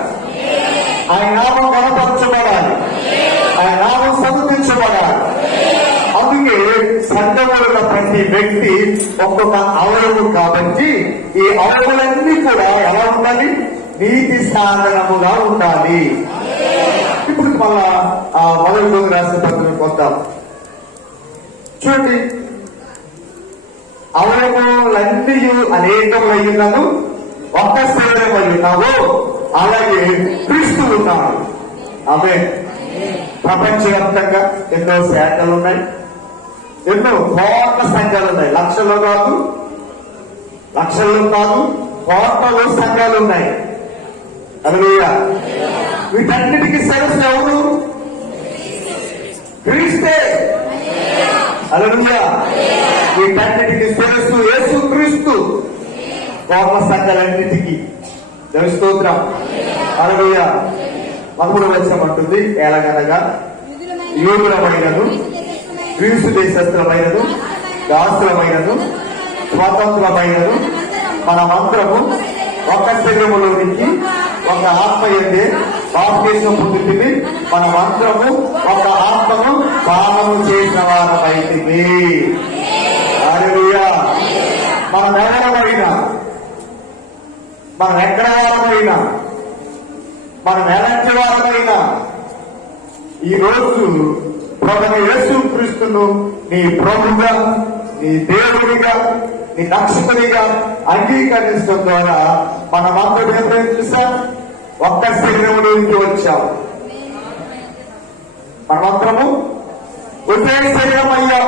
ఆయన నామం కనపరచబడాలి, ఆయన నామం సమర్పించబడాలి. అందుకే సంఘముల ప్రతి వ్యక్తి ఒక్కొక్క అవయవం కాబట్టి ఈ అవయవులన్నీ కూడా ఎలా ఉండాలి? నీతి సాధనముగా ఉండాలి. ఇప్పుడు మళ్ళా మొదటి రాసిన పత్రికకు వద్దాం. చూడండి, అవయవములన్నీ అనేకములయ్యున్నాను, ఒక్క శరీరం అయ్యున్నావు, అలాగే క్రీస్తు ఉన్నాడు. ఆమె ప్రపంచవ్యాప్తంగా ఎన్నో శాఖలు ఉన్నాయి, ఎన్నో కోట్ల సంఘాలు ఉన్నాయి. లక్షల్లో కాదు, కోట్లలో సంఘాలు ఉన్నాయి. హల్లెలూయా. వీటన్నిటికీ శిరస్సు ఎవరు? క్రీస్తే. హల్లెలూయా. వీటన్నిటికీ శిరస్సు యేసు క్రీస్తు. కోట్ల సంఘాలన్నిటికీ స్తోత్రం. హల్లెలూయా. 13వ వచనం అంటుంది, ఎలాగనగా యూదులమైనను గ్రీసు దేశస్థులమైనను దాసులమైనను స్వాతంత్రమైనను మనమందరము ఒక శరీరములోనికి ఒక ఆత్మ ఎందే బాప్తిస్మం పొందుతుంది, మనమందరము ఒక ఆత్మను పానము చేసిన వారమైతిమి. హల్లెలూయా. మనం ఎవరమైనా, మనం ఎక్కడ వారమైనా, మనం ఎలాంటి వారమైనా ఈ రోజు ప్రభువైన యేసు క్రీస్తును నీ ప్రభుగా, నీ దేవుడిగా, నీ రక్షకుడిగా అంగీకరించడం ద్వారా మనమందరం ఏం చూసాం? ఒక్క శరీరంలో నుంచి వచ్చాం. మనమందరము ఒకే శరీరం అయ్యాం.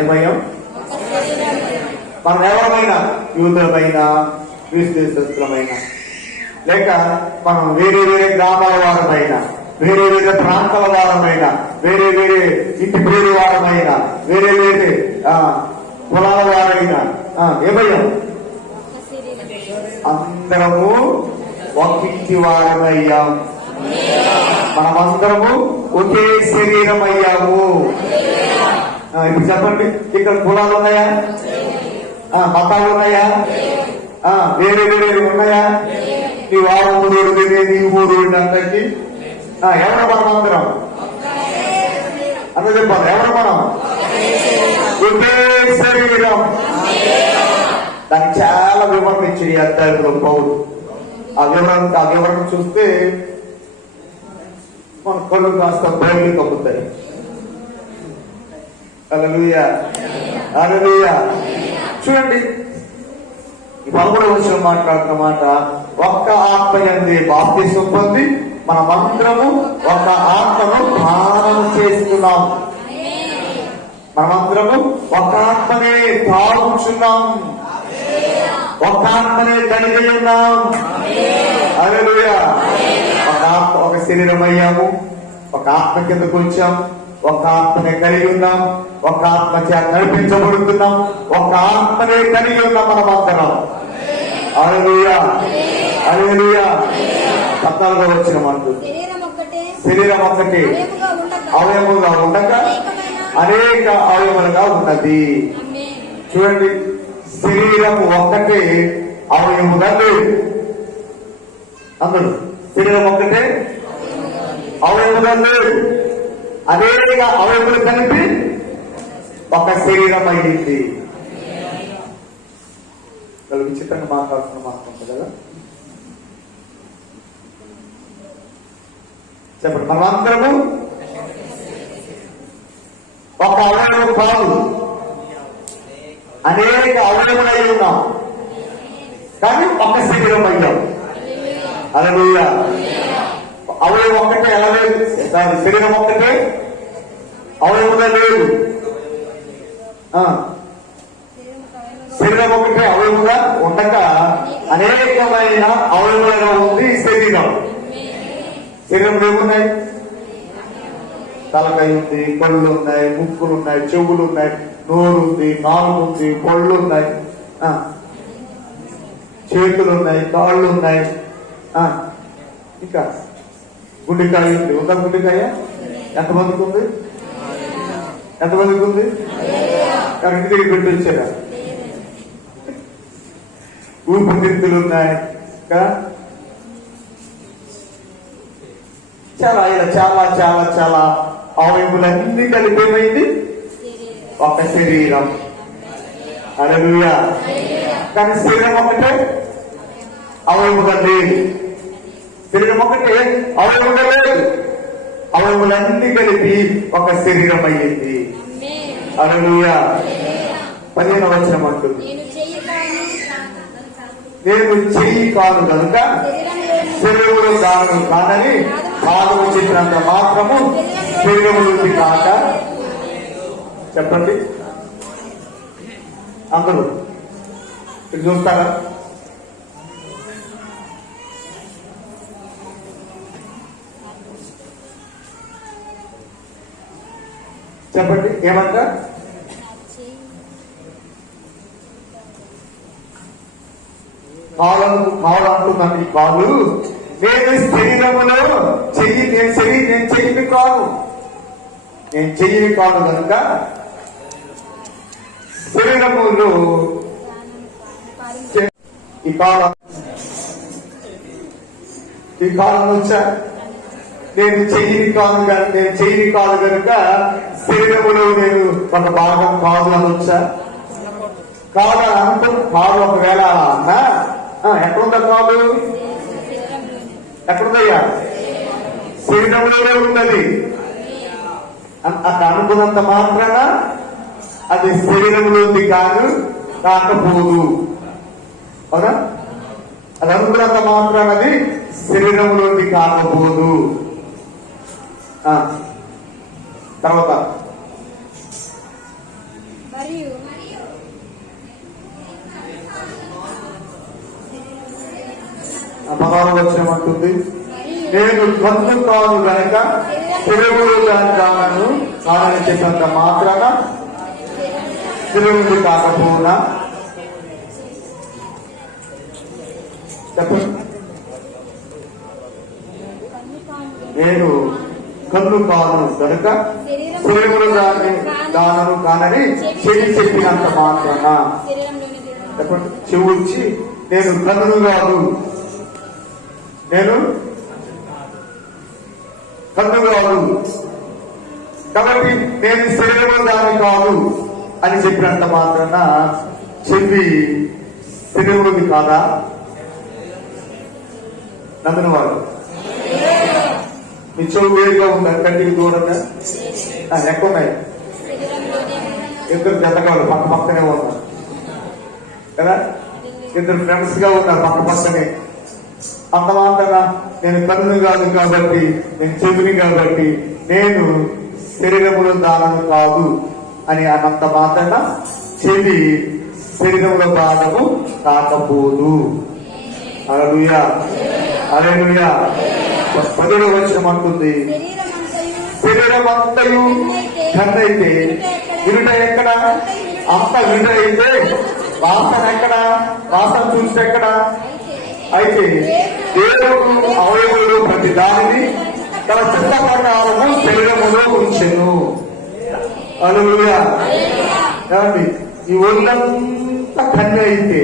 ఏమయ్యాం? మనం ఎవరైనా యూదులమైనా క్రీస్తు దేశస్థులమైనా, లేక మనం వేరే వేరే గ్రామాల వారమైనా, వేరే వేరే ప్రాంతాల వారమైనా, వేరే వేరే ఇంటి పేరు వారమైనా, వేరే వేరే కులాల వారైనా ఏమయ్యాం? అందరము ఒక ఇంటి వారమయ్యాం. మనమందరము ఒకే శరీరం అయ్యాము. ఇప్పుడు చెప్పండి, ఇక్కడ కులాలు ఉన్నాయా? మతాలు ఉన్నాయా? వేరే వేరే ఉన్నాయా? నీ వారు మూడు నీ మూడు అందరికి ఎవరు? మనం అందరం అందరూ చెప్పాలి, ఎవరు మనం? ఒకే శరీరం. దానికి చాలా వివరణ ఇచ్చింది అధ్యాయంలో పౌరుడు. ఆ వివరణ చూస్తే మన కళ్ళు కాస్త బయలు కప్పుతాయి. హల్లెలూయా. హల్లెలూయా. చూడండి, ఈ 13వ వచనం మాట్లాడుతున్న మాట, ఒక్క ఆత్మ యందే బాప్తిస్మం పొంది మనమందరము ఒక ఆత్మను పానము చేస్తున్నాం. మనమందరము ఒక ఆత్మనే తాగుచున్నాం, ఒక ఆత్మనే కలిగి ఉన్నాం. హల్లెలూయా. ఒక శరీరం అయ్యాము, ఒక ఆత్మ కిందకు వచ్చాం, ఒక ఆత్మనే కలిగి ఉన్నాం, ఒక ఆత్మ చేత నడిపించబడుతున్నాం, ఒక ఆత్మనే కలిగి ఉన్నాం మనమందరం. హల్లెలూయా. హల్లెలూయా. 14వ వచనం అంటుంది, శరీరం ఒక్కటే అవయముగా ఉండక అనేక అవయములుగా ఉన్నది. చూడండి, శరీరం ఒక్కటే అవయముగా లేదు. అందరూ శరీరం ఒక్కటే అవయముగా లేదు, అనేక అవయములు కలిపి ఒక శరీరం అయ్యింది. విచిత్రంగా మాట్లాడుతుంది కదా. చెప్పండి, మనమందరము ఒక అవయవం కాదు, అనేక అవయవులై ఉన్నాం, కానీ ఒక శరీరం అయ్యాం. హల్లెలూయా. అవయవం ఒక్కటే ఎలా లేదు? శరీరం ఒక్కటే అవయవుగా లేదు. శరీరం ఒకటే అవయవుగా ఉండక అనేకమైన అవయవులుగా ఉంది శరీరం. శరీరంలో ఏమున్నాయి? తలకాయ ఉంది, కళ్ళు ఉన్నాయి, ముక్కులు ఉన్నాయి, చెవులు ఉన్నాయి, నోరు ఉంది, నాలుగు ఉంది, పళ్ళు ఉన్నాయి, చేతులు ఉన్నాయి, కాళ్ళు ఉన్నాయి, ఇంకా గుండెకాయ ఉంది. ఉందా గుండెకాయ? ఎంతమందికి ఉంది? ఎంతమందికి ఉంది? ఇంటి దగ్గర పెట్టి వచ్చారా? ఊపిరితిత్తులు ఉన్నాయి కదా. చాలా ఇలా చాలా చాలా చాలా అవయములన్నీ కలిపి ఏమైంది ఒక శరీరం. హల్లెలూయా. కానీ శరీరం ఒకటే అవయముగా లేదు. శరీరం ఒకటే అవయముగా లేదు. అవయములన్నీ కలిపి ఒక శరీరం అయ్యింది. హల్లెలూయా. 15వ వచనం అంటుంది, నేను చెయ్యి కాను కనుక శరీరములో కానని పాదము చెప్పినంత మాత్రము శరీరములోకి కాక. చెప్పండి అందరూ ఇది చూస్తారా? చెప్పండి ఏమంటా? కావాలంటున్నాను. ఈ కాలు నేను శరీరములో చెయ్యి, నేను చెయ్యిని కాను, నేను చెయ్యిని కాను కనుక శరీరములో ఈ కాలం వచ్చా. నేను చెయ్యిని కాదు కనుక శరీరములో నేను ఒక భాగం కాదు అని వచ్చా. కాదు అని కాదు ఒకవేళ అన్నా ఎక్కడుందా? కాదు ఎక్కడుందయ్యా? శరీరంలోనే ఉన్నది. అట్లా అనుకున్నంత మాత్రాన అది శరీరంలోది కాకపోదు. అవునా? అది అనుకున్నంత మాత్రాన అది శరీరంలోది కాకపోదు. తర్వాత 16వ వచనం అంటుంది, నేను కన్ను కాను గనక శరీరములో కానని చెప్పినంత మాత్రాన శరీరములు కాకపోవునా. చెప్పండి. నేను కన్ను కాను కనుక శరీరములు కానని చెవి చెప్పినంత మాత్రాన. చెప్పండి. చెవి వచ్చి నేను కన్ను కాదు, నేను కన్ను కాదు కాబట్టి నేను శరీరము దాన్ని కాదు అని చెప్పినంత మాత్రాన చెవి శరీరముది కాదా? నమ్మిన వాడు మీ చెవు వేరుగా ఉన్నారు, కంటికి దూరంగా ఎక్కున్నాయి. ఇద్దరు జతగాళ్ళు పక్క పక్కనే ఉన్నారు కదా. ఇద్దరు ఫ్రెండ్స్ గా ఉన్నారు పక్క పక్కనే. అంత మాత్రాన నేను కన్ను కాదు కాబట్టి, నేను చెవిని కాబట్టి నేను శరీరములో దానము కాదు అని అన్నంత మాత్రాన చెవి శరీరంలో భాగము కాకపోదు. హల్లెలూయా. హల్లెలూయా. 17వ వచనం అంటుంది, శరీరం అంతయు కన్నైతే వినుట ఎక్కడ? అంత వినుట అయితే వాసన ఎక్కడ? వాసన చూస్తే ఎక్కడ? అయితే దేవుడు అవయవులు ప్రతి దానిని తన చిత్త ప్రకారము శరీరములో ఉంచెను. హల్లెలూయా. ఏమండి? ఈ ఒళ్ళంతా కన్ను అయితే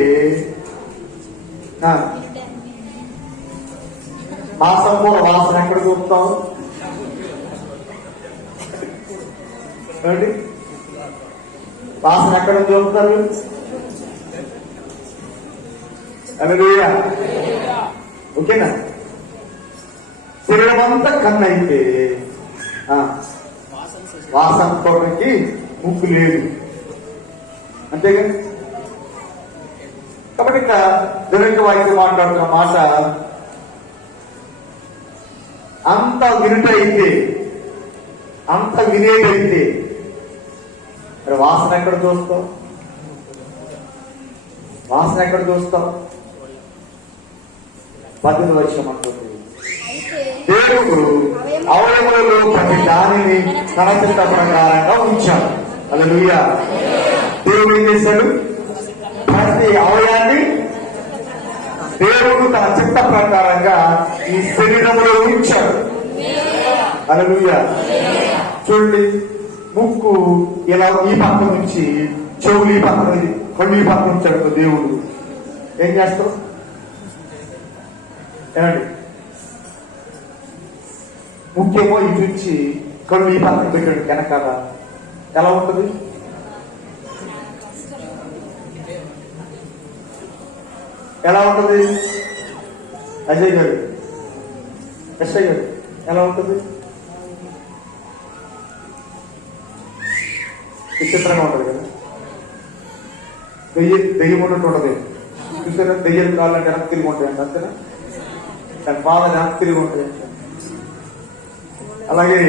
వాసన కూడా వాసన ఎక్కడ చూపుతాం? ఏమండి? వాసన ఎక్కడ చూపుతారు? హల్లెలూయా. ఓకేనా? శరీరం అంతా కన్ను అయితే వాసన తోటకి ముక్కు లేదు, అంతేగా. కాబట్టి ఇంకా దురంగ వాక్యం మాట్లాడుతున్న మాట, అంత వినుటైతే, అంత వినేటైతే మరి వాసన ఎక్కడ చూస్తాం? వాసన ఎక్కడ చూస్తాం? 18వ వచనం అంటుంది, దేవుడు అవయములలో ప్రతి దానిని తన చిత్త ప్రకారంగా ఉంచాడు. హల్లెలూయా. దేవుడు ఏం చేశాడు? ప్రతి అవయాన్ని దేవుడు తన చిత్త ప్రకారంగా ఈ శరీరంలో ఉంచాడు. హల్లెలూయా. చూడండి, ముక్కు ఇలా ఈ పక్క నుంచి, చెవులు ఈ పక్క, కళ్ళు ఈ పక్క ఉంచాడు దేవుడు. ఏం చేస్తావు? ఏమండి, ముఖ్యమో ఇటు నుంచి కళ్ళు ఈ పక్కన పెట్టాడు వెనకాల ఎలా ఉంటుంది? ఎలా ఉంటుంది? అజయ్ గారు, ఎస్ఐ గారు, ఎలా ఉంటుంది? విచిత్రంగా ఉంటుంది కదా. దెయ్యం ఉన్నట్టు ఉండదు. చూసారా, దెయ్యం కావాలంటే వెనక్కి తిరిగి ఉంటాయండి, అంతేనా? దాని బాధ వెనక్కి తిరిగి ఉంటాయి. అలాగే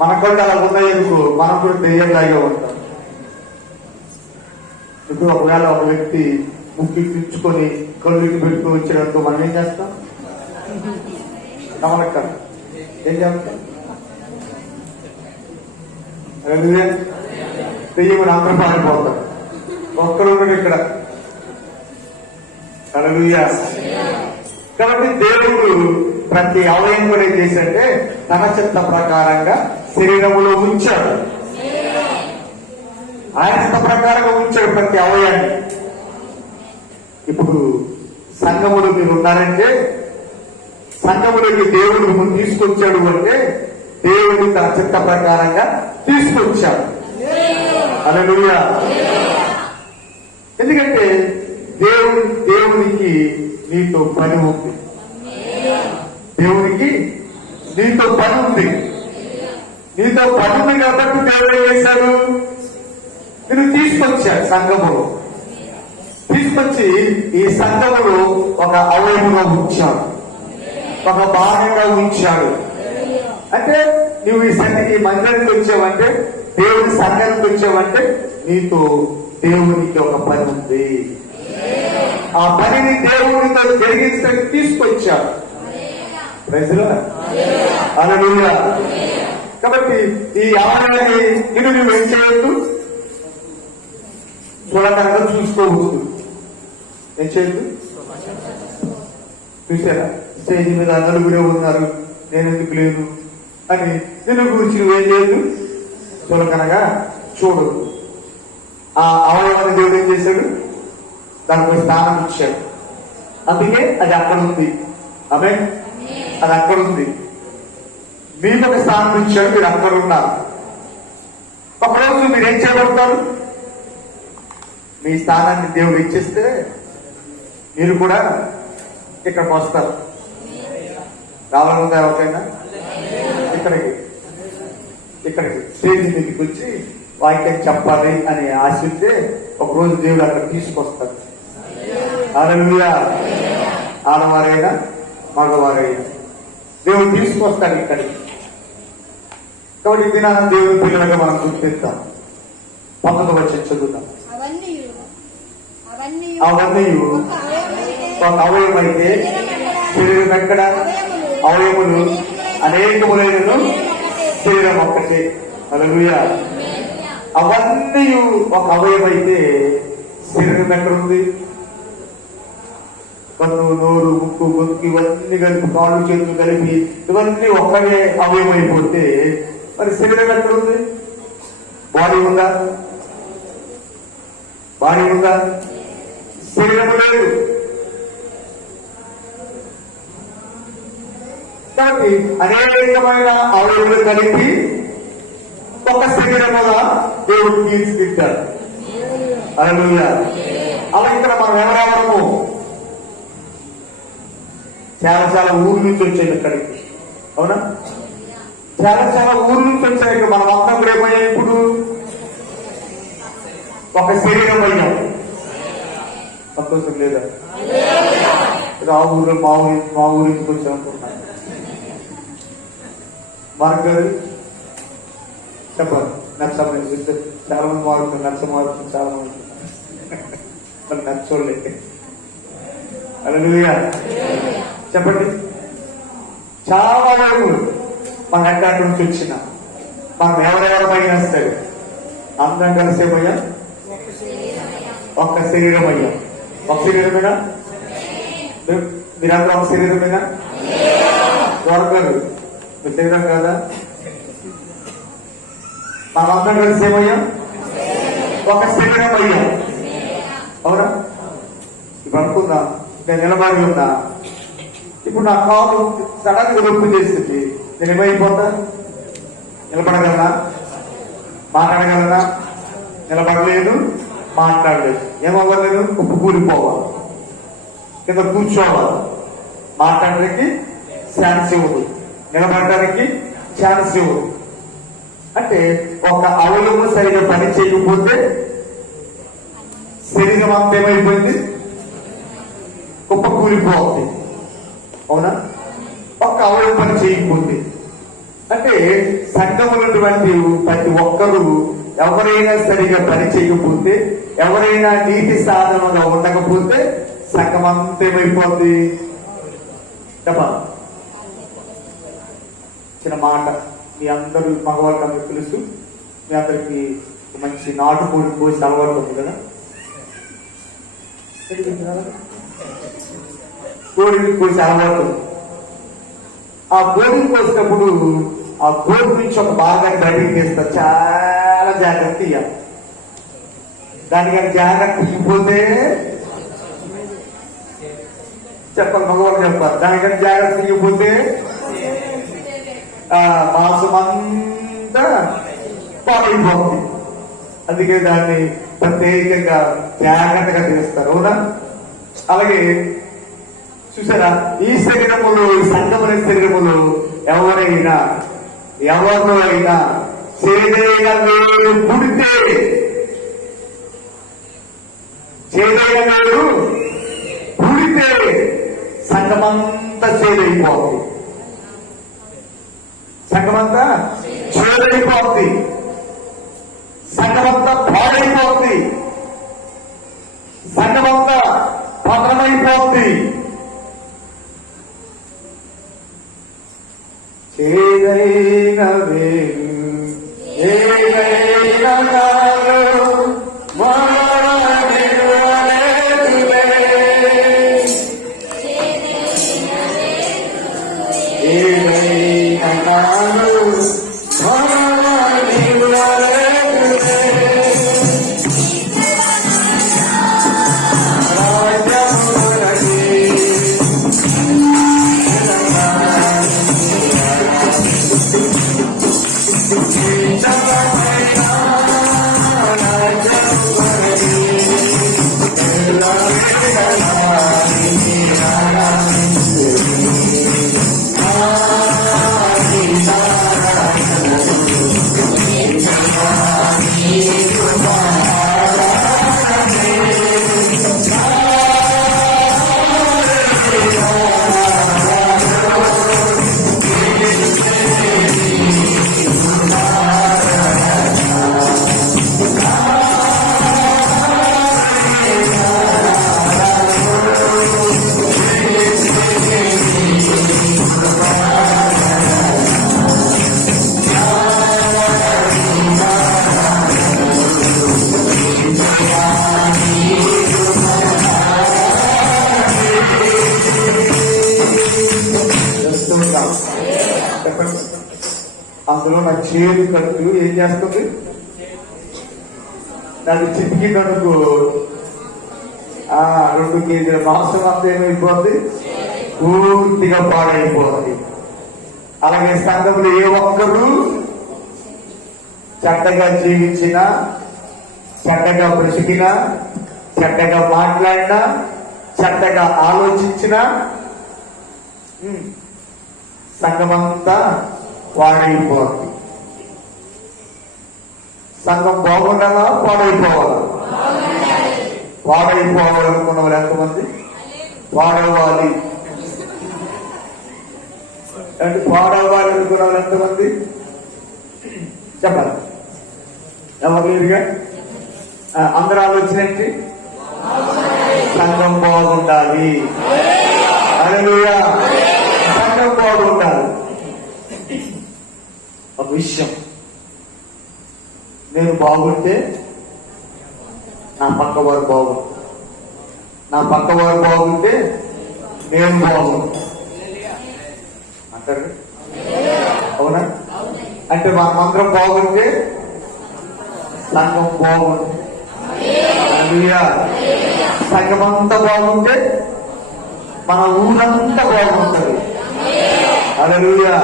మన కళ్ళు అలా ఉన్నాయి ఎందుకు, మనం కూడా దెయ్యంలాగే ఉంటాం. ఇప్పుడు ఒకవేళ ఒక వ్యక్తి ముక్కి పిచ్చుకొని కళ్ళుకి పెట్టుకుని వచ్చేటప్పుడు మనం ఏం చేస్తాం? నమ్మక ఏం చేస్తాం? దెయ్యమని అందరూ పారిపోతాం, ఒక్కడు ఇక్కడ. హల్లెలూయా. కాబట్టి దేవుడు ప్రతి అవయం కూడా ఏం చేశాడంటే తన చిత్త ప్రకారంగా శరీరములో ఉంచాడు. ఆయన చిత్త ప్రకారంగా ఉంచాడు ప్రతి అవయాన్ని. ఇప్పుడు సంఘములో మీరు ఉన్నారంటే, సంఘములోకి దేవుడు మిమ్మల్ని తీసుకొచ్చాడు అంటే దేవుడు తన చిత్త ప్రకారంగా తీసుకొచ్చాడు. హల్లెలూయా. ఎందుకంటే దేవునికి నీతో పని ఉంది. దేవునికి నీతో పని ఉంది. నీతో పని ఉంది కాబట్టి దేవుడు ఏం చేశాడు? నేను తీసుకొచ్చాడు సంఘములో. తీసుకొచ్చి ఈ సంఘములో ఒక అవయముగా ఉంచాడు, ఒక భాగంగా ఉంచాడు. అంటే నువ్వు ఈ మందిరానికి వచ్చావంటే, దేవుని సంఘానికి వచ్చావంటే నీతో దేవునికి ఒక పని ఉంది. ఆ పనిని దేవునితో జరిగించడానికి తీసుకొచ్చాడు. హల్లెలూయా. కాబట్టి ఈ ఆలయాన్ని నువ్వు ఏం చేయొద్దు, చూడకన్నా చూసుకోవచ్చు. ఏం చేయొద్దు? చూసారా, స్టేజ్ మీద నలుగురే ఉన్నారు, నేను ఎందుకు లేదు అని నిన్ను గురించి నువ్వేం చేయొద్దు, చూడకనగా చూడదు. ఆ అవయవాన్ని దేవుడు ఏం చేశాడు? దానిపై స్థానం ఇచ్చాడు. అందుకే అది అక్కడ ఉంది. ఆమె అది అక్కడ ఉంది. మీకు ఒక స్థానం ఇచ్చాడు, మీరు అక్కడ ఉన్నారు. ఒకరోజు మీరు ఏం చేయబడతారు? మీ స్థానాన్ని దేవుడు ఇచ్చేస్తే మీరు కూడా ఇక్కడికి వస్తారు. రావాలనుందా ఎవరికైనా? ఇక్కడికి స్టేజ్ మీదకి వచ్చి వాక్యం చెప్పాలి అని ఆశిస్తే ఒకరోజు దేవుడు అక్కడ తీసుకొస్తాడు. హల్లెలూయా. ఆడవారైనా మగవారైనా దేవుడు తీసుకొస్తాడు ఇక్కడికి. కాబట్టి దినాన దేవుడి పిల్లలుగా మనం గుర్తిస్తాం. 19వ వచనం చదువుతాం. అవన్నీ ఒక అవయమైతే శరీరం ఎక్కడ? అవయములు అనేకములైనను శరీరం ఒక్కటే. హల్లెలూయా. అవన్నీ ఒక అవయమైతే శరీరం ఎక్కడుంది? కన్ను, నోరు, ముక్కు, గొంతు ఇవన్నీ కలిపి, కాళ్ళు చేతులు కలిపి ఇవన్నీ ఒక్కడే అవయమైపోతే మరి శరీరం ఎక్కడుంది? బాడీ ఉందా? బాడీ ఉందా? శరీరం లేదు. కాబట్టి అనేకమైన అవయవులు కలిపి ఒక శరీరముగా దేవుడు తీర్చిదిద్దాడు. హల్లెలూయా. అలా ఇక్కడ మనం ఎవరెవరము చాలా ఊరు నుంచి వచ్చాయి ఇక్కడికి. అవునా? చాలా ఊరు నుంచి వచ్చాయి. ఇక్కడ మనం అంతా కూడా ఏమయ్యాం? ఇప్పుడు ఒక శరీరం అయ్యాం. సంతోషం లేదా? ఆ ఊరు మా ఊరికి వచ్చామనుకుంటున్నాను. మార్క్ గారు చెప్పాలి. నచ్చమని చాలా మంది మారుతున్నారు, నచ్చ మారుతుంది చాలా మంది, మరి నచ్చోళ్ళే. హల్లెలూయా. చెప్పండి. చాలా వరకు మన అడ్డాటి నుంచి వచ్చిన మనం ఎవరెవరమైనా సరే అందరం కలిసేమయ్యా ఒక్క శరీరమయ్యా. ఒక శరీరమేనా? మీరందరూ ఒక శరీరమేనా? దొరకరు. మీ శరీరం కాదా? మనమందరం కలిసేమయ్యా ఒక శరీరం అయ్యా. అవునా? ఇప్పుడు అనుకుందాం, నేను నిలబడి ఉన్నా, ఇప్పుడు నా కాలు సడన్ గా నొప్పి చేస్తుంది, నేను ఏమైపోతా? నిలబడగలనా? మాట్లాడగలనా? నిలబడలేదు, మాట్లాడలేదు, ఏమవ్వలేదు? కూలిపోవాలి, కింద కూర్చోవాలి. మాట్లాడడానికి ఛాన్స్ ఇవ్వదు, నిలబడడానికి ఛాన్స్ ఇవ్వదు. అంటే ఒక అవయవం సరిగా పని చేయకపోతే శరీరం అంతా ఏమైపోయింది? కూలిపోతుంది. అవునా? ఒక్క అవయవం పని చేయకపోతే. అంటే సంఘములు ఉన్నటువంటి ప్రతి ఒక్కరూ ఎవరైనా సరిగా పని చేయకపోతే, ఎవరైనా నీతి సాధనగా ఉండకపోతే సంఘం అంతా ఏమైపోద్ది? చెప్పాలి. చిన్న మాట, మీ అందరూ మగవాళ్ళకి అందరూ తెలుసు, మీ అందరికి మంచి నాటుకోడి కోసి అలవాటు ఉంది కదా. కోడిని కోసి అలవాటు. ఆ కోడిని కోసినప్పుడు ఆ కోడి నుంచి ఒక భాగాన్ని బయటికి తీస్తారు, చాలా జాగ్రత్త ఇవ్వాలి. దానికని జాగ్రత్త ఇవ్వకపోతే చెప్పాలి, మగవాళ్ళు చెప్పాలి, దానికని జాగ్రత్త ఇవ్వకపోతే మాంసం అంతా పాడైపోతుంది. అందుకే దాన్ని ప్రత్యేకంగా జాగ్రత్తగా తీస్తారు. అవునా? అలాగే చూసారా, ఈ శరీరములు, ఈ సంగమన శరీరములు ఎవరైనా ఎవరిలో అయినా చేదైన వేరు పుడితే, చేదైన వేరు పుడితే సంగమంతా చేదైపోతుంది. సంఘమంతా చేదైపోతుంది, సంఘమంతా పాడైపోతుంది, సంఘమంతా పతనమైపోతుంది. చేదైన వేరు ఏదైన కాదు అందులో నా చేతి కట్టు ఏం చేస్తుంది? నాకు చితికినందుకు 2 కేజీల మాంసం అంతా ఏమైపోతుంది? పూర్తిగా పాడైపోతుంది. అలాగే సంఘంలో ఏ ఒక్కరు చెడ్డగా జీవించినా, చెడ్డగా బ్రతికినా, చెడ్డగా మాట్లాడినా, చెడ్డగా ఆలోచించినా సంఘమంతా పాడైపోతుంది. సంఘం బాగుండాలా, పాడైపోవాలా? పాడైపోవాలనుకున్న వాళ్ళు ఎంతమంది? పాడవాలి అంటే పాడవాలి అనుకున్న వాళ్ళు ఎంతమంది? చెప్పాలి. ఎవరు లేదుగా? అందరూ ఆలోచన సంఘం బాగుండాలి. హల్లెలూయా. సంఘం బాగుండాలి. ఒక విషయం, నేను బాగుంటే నా పక్కవారు బాగుంటారు, నా పక్కవారు బాగుంటే నేను బాగుంటా అంటారు. అవునా? అంటే మనమందరం బాగుంటే సంఘం బాగుంటుంది. సంఘమంతా బాగుంటే మన ఊరంతా బాగుంటది. హల్లెలూయా.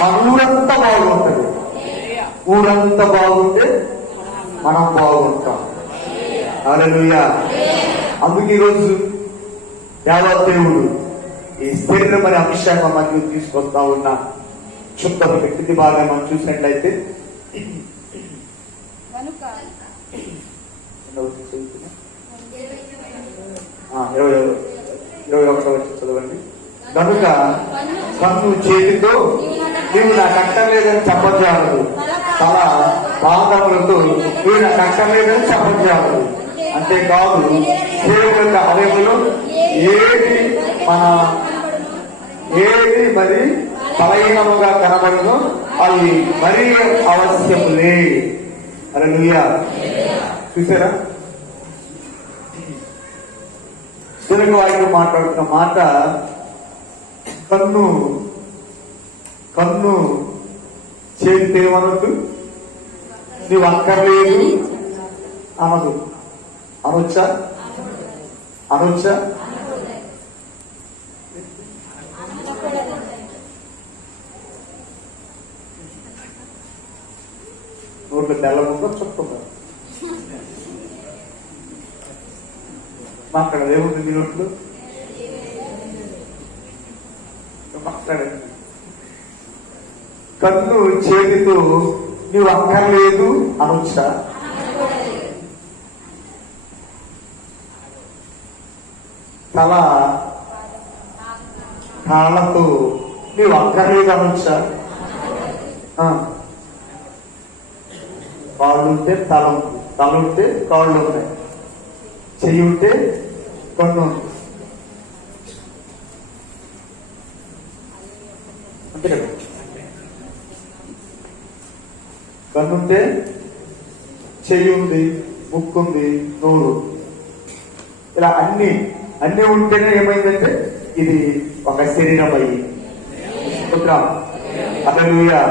మన ఊరంతా బాగుంటది. ఊరంతా బాగుంటే మనం బాగుంటాం. హల్లెలూయా. అందుకే ఈరోజు దేవదేవుడు ఈ శరీరం అనే అభిషేకం మధ్య తీసుకొస్తా ఉన్న చుట్టం వ్యక్తి బాగా మనం చూసినట్లయితే 21 చదవండి. కనుక కన్ను చేతితో నీవు నాకు అక్కర్లేదని చెప్పజాలదు, తల పాదములతో నీవు నాకు అక్కర్లేదని చెప్పజాలదు. అంతేకాదు శరీరం యొక్క అవయములు ఏది మరి బలహీనముగా కనబడదు, అవి మరీ అవశ్యములే. హల్లెలూయా. చూసారా, తెలుగు వారికి మాట్లాడుతున్న మాట, కన్ను చేతితో ఏమనొద్దు, నీవు అక్కర్లేదు అనదు. అనొచ్చా? నోట్లో తెల్లముందో చెప్తున్నారు. మాట్లాడదు. ఏముంది మీ నోట్లో? మాట్లాడండి. కన్ను చేతితో నీవు అక్కర్లేదు అనొచ్చా? తల కాళ్ళతో నీవు అక్కర్లేదు అనొచ్చా? కాళ్ళు ఉంటే తల ఉంటే కాళ్ళు ఉన్నాయి, చెయ్యి ఉంటే కన్ను ఉంది. అంతే కదా. కన్నుంటే చెయ్యి ఉంది, ముక్కు ఉంది, నోరు, ఇలా అన్ని ఉంటేనే ఏమైందంటే ఇది ఒక శరీరం అయ్యి. హల్లెలూయా.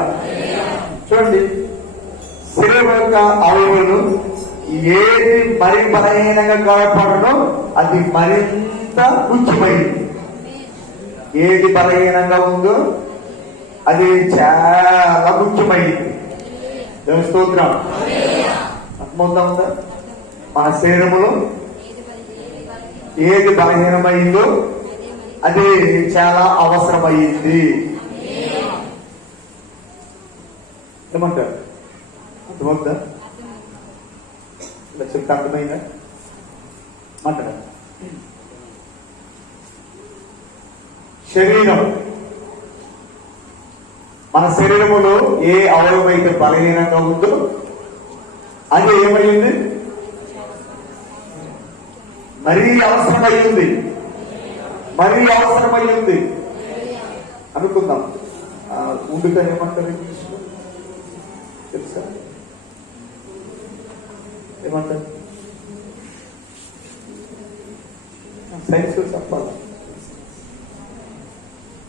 చూడండి, శరీరం యొక్క అవయవాలు ఏది మరి బలహీనంగా కాపాడనో అది మరింత ముఖ్యమైంది. ఏది బలహీనంగా ఉందో అది చాలా ముఖ్యమైంది. స్తోత్రం. అర్థమవుతా ఉందా? మన శరీరములో ఏది బలహీనమైందో అది చాలా అవసరమైంది. ఏమంటారు? అర్థమవుతా? ఇలా చెప్తే అర్థమైందా? మాట్లాడ. శరీరం, మన శరీరములో ఏ అవయవం అయితే బలహీనంగా ఉందో అది ఏమైంది? మరీ అవసరమైంది అనుకుందాం. ఉండుగా ఏమంటారు తెలుసా? ఏమంటారు? సైన్స్ చెప్పాలి.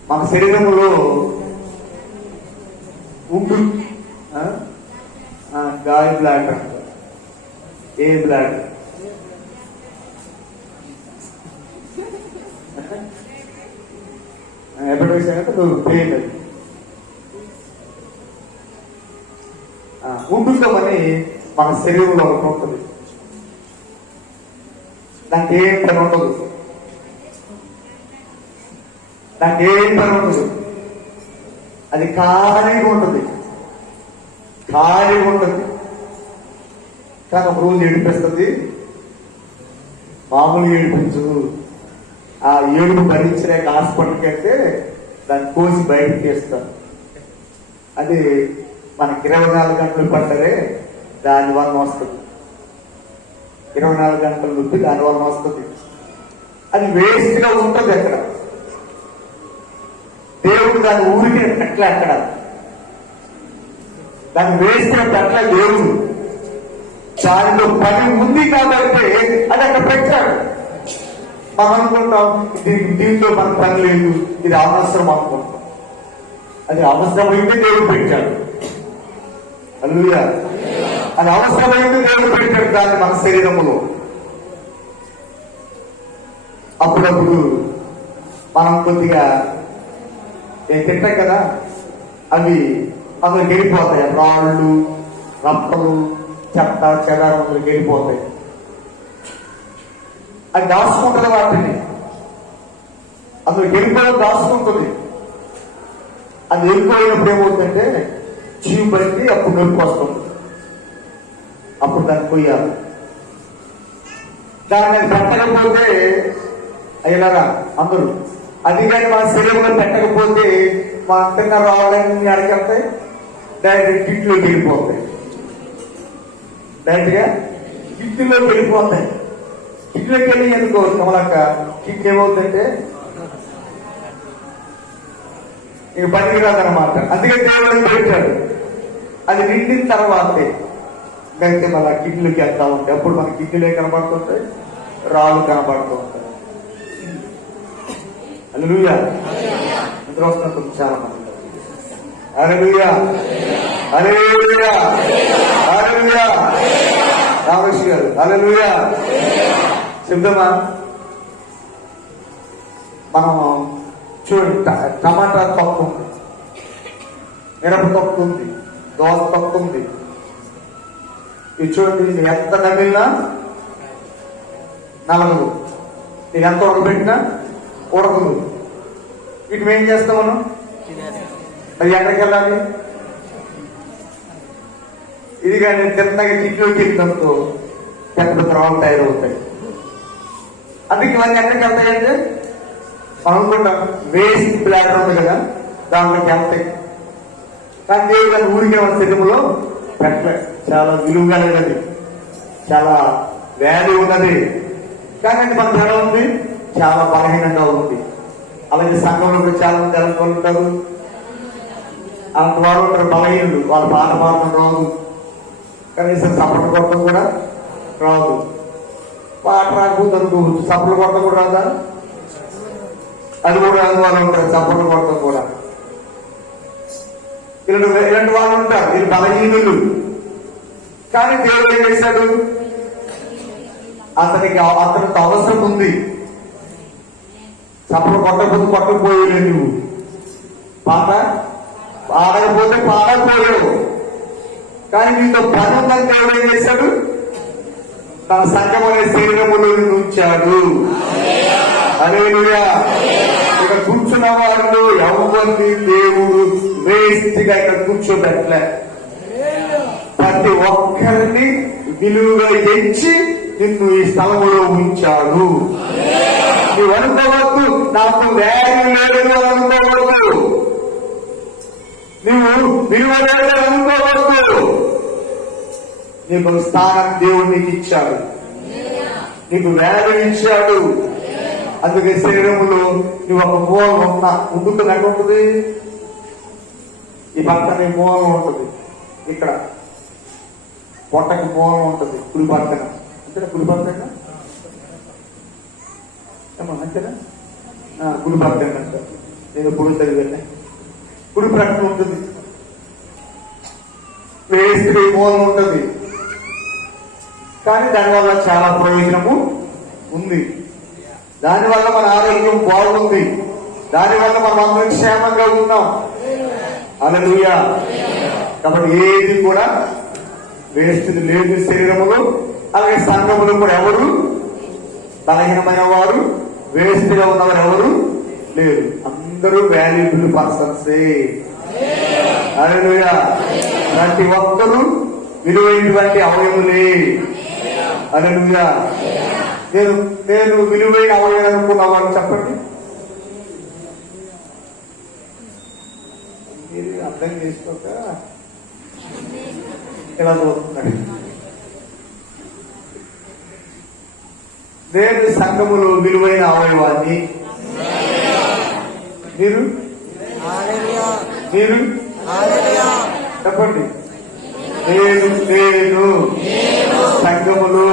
మన శరీరంలో ఉండు గాలి బ్లాడ్ అంటారు. ఏ బ్లాడ్? ఎప్పటి వేసాక పెయిన్ అది ఉంటుందామని మన శరీరంలో ఒకటి ఉంటుంది. దానికి ఏం పని ఉండదు. అది ఖాళీగా ఉంటుంది. కానీ ఒక రోజు ఏడిపిస్తుంది, మామూలుగా ఏడిపించదు. ఆ ఏడుపు భరించలేక హాస్పిటల్కి వెళ్తే దాన్ని కోసి బయటకు తీస్తారు. అది మనకి 24 గంటలు పట్టరే దానివల్ల వస్తుంది. 24 గంటల నొప్పి దానివల్ల వస్తుంది. అది వేస్ట్ గా ఉంటుంది. అక్కడ దేవుడు దాని ఊరికి పెట్టలే. అక్కడ దాన్ని వేస్ట్ గా పెట్టలే దేవుడు. దానిలో పని ఉంది కాబట్టి అది అక్కడ పెట్టాడు. మనం అనుకుంటాం దీంట్లో మనకు పని లేదు, ఇది అవసరం అనుకుంటాం. అది అవసరమైతే దేవుడు పెట్టాడు. హల్లెలూయా. అది అవసరమైతే దేవుడు పెట్టాడు దాన్ని మన శరీరంలో. అప్పుడప్పుడు మనం కొద్దిగా తింటాం కదా, అవి అందులో గెలిపోతాయి. రాళ్ళు, రప్పలు, చెత్త చెదారం అందులో గెలిపోతాయి. అది దాచుకుంటుంది, వాటిని అందులో గెలిపోయి దాచుకుంటుంది. అది వెళ్ళిపోయినప్పుడు ఏమవుతుందంటే చీవు పడితే అప్పుడు నొప్పి వస్తుంది. అప్పుడు దాన్ని కొయ్యాలి. దాన్ని పెట్టకపోతే అయ్యారా అందరూ, అది కానీ మన శరీరంలో పెట్టకపోతే మన అంతంగా రావాలని అడగలుగుతాయి, డైరెక్ట్ కిట్లోకి వెళ్ళిపోతాయి. డైరెక్ట్ గా కిట్లోకి వెళ్ళిపోతాయి. కిట్లోకి వెళ్ళి ఎందుకో కమలక్క కిట్ ఏమవుతుందంటే ఇక పనికి రాదనమాట. అందుకే దేవుడు పెట్టాడు. అది నిండిన తర్వాతే అయితే మళ్ళీ కిడ్నీలోకి వెళ్తా ఉంటాయి. అప్పుడు మన కిడ్నీలే కనబడుతుంటాయి, రాళ్ళు కనబడుతూ ఉంటాయి. హల్లెలూయా. నిద్ర వస్తున్నప్పుడు చాలా మంది హల్లెలూయా హల్లెలూయా హల్లెలూయా. రామకృష్ణ గారు హల్లెలూయా చెప్తామా? మనం చూడండి, టమాటా తొక్కు ఉంది, మిరప తొక్కు ఉంది, దోస తొక్కు ఉంది. ఇది చూడండి, మీరు ఎంత నమిలినా నలగదు, మీరు ఎంత ఉడకబెట్టినా ఉడకదు. వీటిని ఏం చేస్తాం మనం? అది ఎక్కడికి వెళ్ళాలి? ఇది కానీ తిన్నగా కిట్లోకి వెళ్ళినందుకు పెద్ద ద్రవాలు తయారవుతాయి. అందుకే ఇవన్నీ ఎక్కడికి వెళ్తాయంటే మనం అనుకుంటాం వేస్ట్ బ్లాడర్ ఉంది కదా, దాంట్లోకి వెళ్తాయి. కానీ దేవుడు దాన్ని ఊరికే మన శరీరంలో పెట్టలే. చాలా విలువ కలిగినది, చాలా వాల్యూ ఉన్నది. కానీ అది మన ఎలా ఉంది? చాలా బలహీనంగా ఉంది. అలాగే సంఘంలో చాలా మంది ఎలా ఉంటారు, అంత వారు ఉంటారు బలహీనులు. వాళ్ళు పాట పాడడం రాదు, కనీసం సపోర్ట్ కొట్టడం కూడా రాదు. పాట రాకపోతే సపోర్ట్ కొట్టడం కూడా రాదా? అది కూడా వాళ్ళు ఉంటారు, సపోర్ట్ కొట్టడం కూడా. ఇలాంటి వాళ్ళు ఉంటారు, వీళ్ళు బలహీనులు. కానీ దేవుడు ఏం చేశాడు? అతనికి అవసరం ఉంది. సపోర్ట్ కొట్టకపోయేది నువ్వు, పాట పాడకపోతే పాడకపోయావు. కానీ నీతో పని ఉందని దేవుడు ఏం చేశాడు? తన సంఘం అనే శరీరములో ఉంచాడు. హల్లెలూయా. ఇక కూర్చున్న వారిలో ఎవరిని దేవుడు వేస్ట్గా ఇక్కడ కూర్చోబెట్టలే. ప్రతి ఒక్కరిని విలువగా ఎంచి నిన్ను ఈ స్థలంలో ఉంచాడు. నువ్వు అనుకోవద్దు నాకు వేగం లేదని అనుకోవద్దు, నువ్వు విలువ లేదని అనుకోవద్దు. నీకు స్థానం దేవుడు నీకు ఇచ్చాడు, నీకు వేగం ఇచ్చాడు. అందుకే శరీరంలో నువ్వు ఒక మూలం ఉన్నా ఉంటుంది. ఎక్కడ ఉంటుంది? ఈ పక్కన మూలం ఉంటుంది, ఇక్కడ పొట్టకి మూలం ఉంటుంది, కుడి పక్కన. అంతేనా? కుడి పక్కన అంతేనా? కుడి పక్కన అంటారు. నేను పొడి తగిలే కుడి ప్రక్కన ఉంటుంది. వేస్తే మూలం ఉంటుంది. కానీ దానివల్ల చాలా ప్రయోజనము ఉంది. దానివల్ల మన ఆరోగ్యం బాగుంది. దానివల్ల మనం అందరం క్షేమంగా ఉన్నాం. హల్లెలూయా. కాబట్టి ఏది కూడా వేస్ట్ లేదు శరీరములు. అలాగే సంఘములు కూడా ఎవరు బలహీనమైన వారు, వేస్ట్ గా ఉన్నవారు ఎవరు లేరు. అందరూ వాల్యుబుల్ పర్సన్సే. హల్లెలూయా. ప్రతి ఒక్కరూ విలువైనటువంటి అవయములే. హల్లెలూయా. నేను విలువైన అవయవం అనుకున్నామని చెప్పండి. మీరు అర్థం చేసుకోక ఇలా చూస్తున్నాడు. దేవుని సంఘములో విలువైన అవయవాన్ని మీరు చెప్పండి. నేను సంఘములో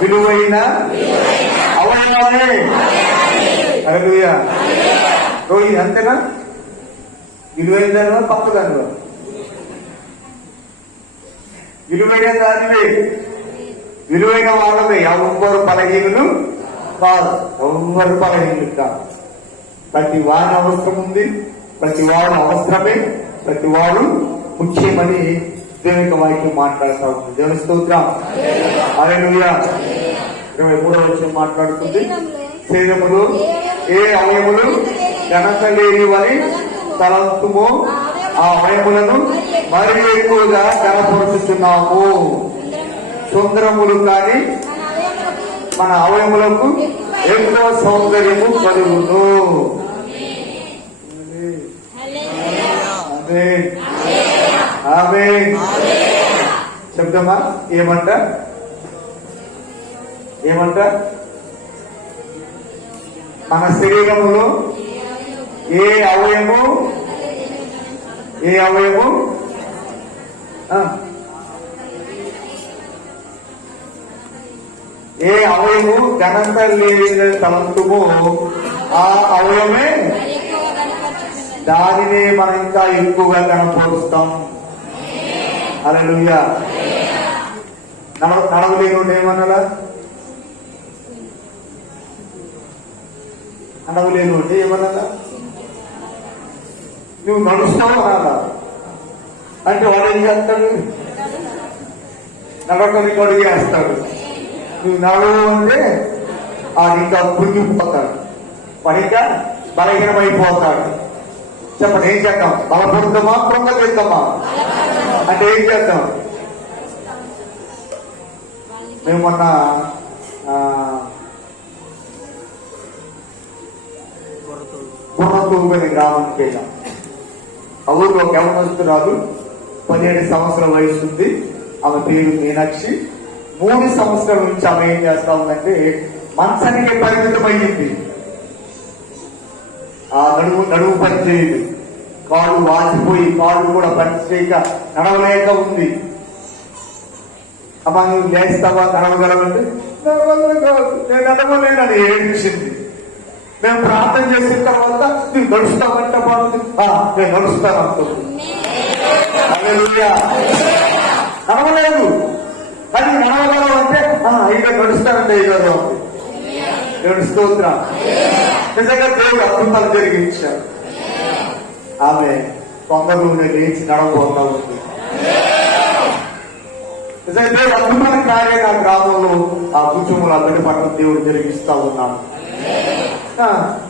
విలువైన అవయవమే. హల్లెలూయా. రోజు అంతేనా? విలువైన దానివా పక్క దానివా? విలువైన దానివే, విలువైన వాళ్ళమే. ఎవరు బలహీనులు కాదు, ఎవరు బలహీనులు కాదు. ప్రతి వారి అవసరం ఉంది, ప్రతి వారు అవసరమే, ప్రతి వారు ముఖ్యమని దేవుని వాక్యం మాట్లాడుతూ ఉంది. దేవుని స్తోత్రం. హల్లెలూయా. 23వ వచనం మాట్లాడుతుంది, శరీరములు ఏ అవయములు ఘనత లేనివని తలంతుమో ఆ అవయములను మరి ఎక్కువగా ఘనపరుచుతున్నాము. సుందరములు కానీ మన అవయములకు ఎక్కువ సౌందర్యము కలుగును. ఆమేన్. చెప్తామా ఏమంట? ఏమంట? మన శరీరములో ఏ అవయము ఏ అవయము ఏ అవయము ఘనత లేని తలంతుమో ఆ అవయమే దానినే మనం ఇంకా ఎక్కువగా కనపరుస్తాం. హల్లెలూయా. నడవలేను ఏమనాలా? నడవలేను అంటే ఏమనాలా? నువ్వు నడుస్తావు అనాలా? అంటే వాడు ఏం చేస్తాడు? నడవడానికి అడుగు వేస్తాడు. నువ్వు నడవు అంటే వాడు ఇంకా పుంగిపోతాడు, వాడు ఇంకా బలహీనమైపోతాడు. చెప్పండి, ఏం చేద్దాం? బలపడుతామా కృంగ చేద్దామా? అంటే ఏం చేద్దాం? మేము మొన్న గుర్రతూగు అనే గ్రామానికి వెళ్ళాం. ఆ ఊరిలో ఒక యవనస్తురాలు 17 సంవత్సరాల వయసు ఉంది. ఆమె పేరు మీనాక్షి. 3 సంవత్సరాల నుంచి ఆమె ఏం చేస్తా ఉందంటే మంచానికి పరిమితమయ్యింది. ఆ నడుము పనిచేయదు, కాళ్ళు వాసిపోయి కాళ్ళు కూడా పనిచేయక నడవలేక ఉంది. అమ్మా నువ్వు లేస్తావా, నడవగలవంటే నేను నడవలేనని ఏడ్చింది. మేము ప్రార్థన చేసిన తర్వాత నువ్వు నడుస్తావంట బాగుంది, నేను నడుస్తాను అనుకుంటుంది. నడవలేదు, కానీ నడవగలవంటే ఇక నడుస్తానంటే ఇవ్వదు. దేవుని స్తోత్రం. నిజంగా దేవుడు అద్భుతాలు జరిగించారు. ఆమె తొందరలోనే లేచి నడవబోతా ఉంది. నిజంగా దేవుడు అద్భుతమైన కార్యం ఆ గ్రామంలో ఆ కుటుంబంలో అతని పట్ల దేవుడు జరిగిస్తా ఉన్నాడు.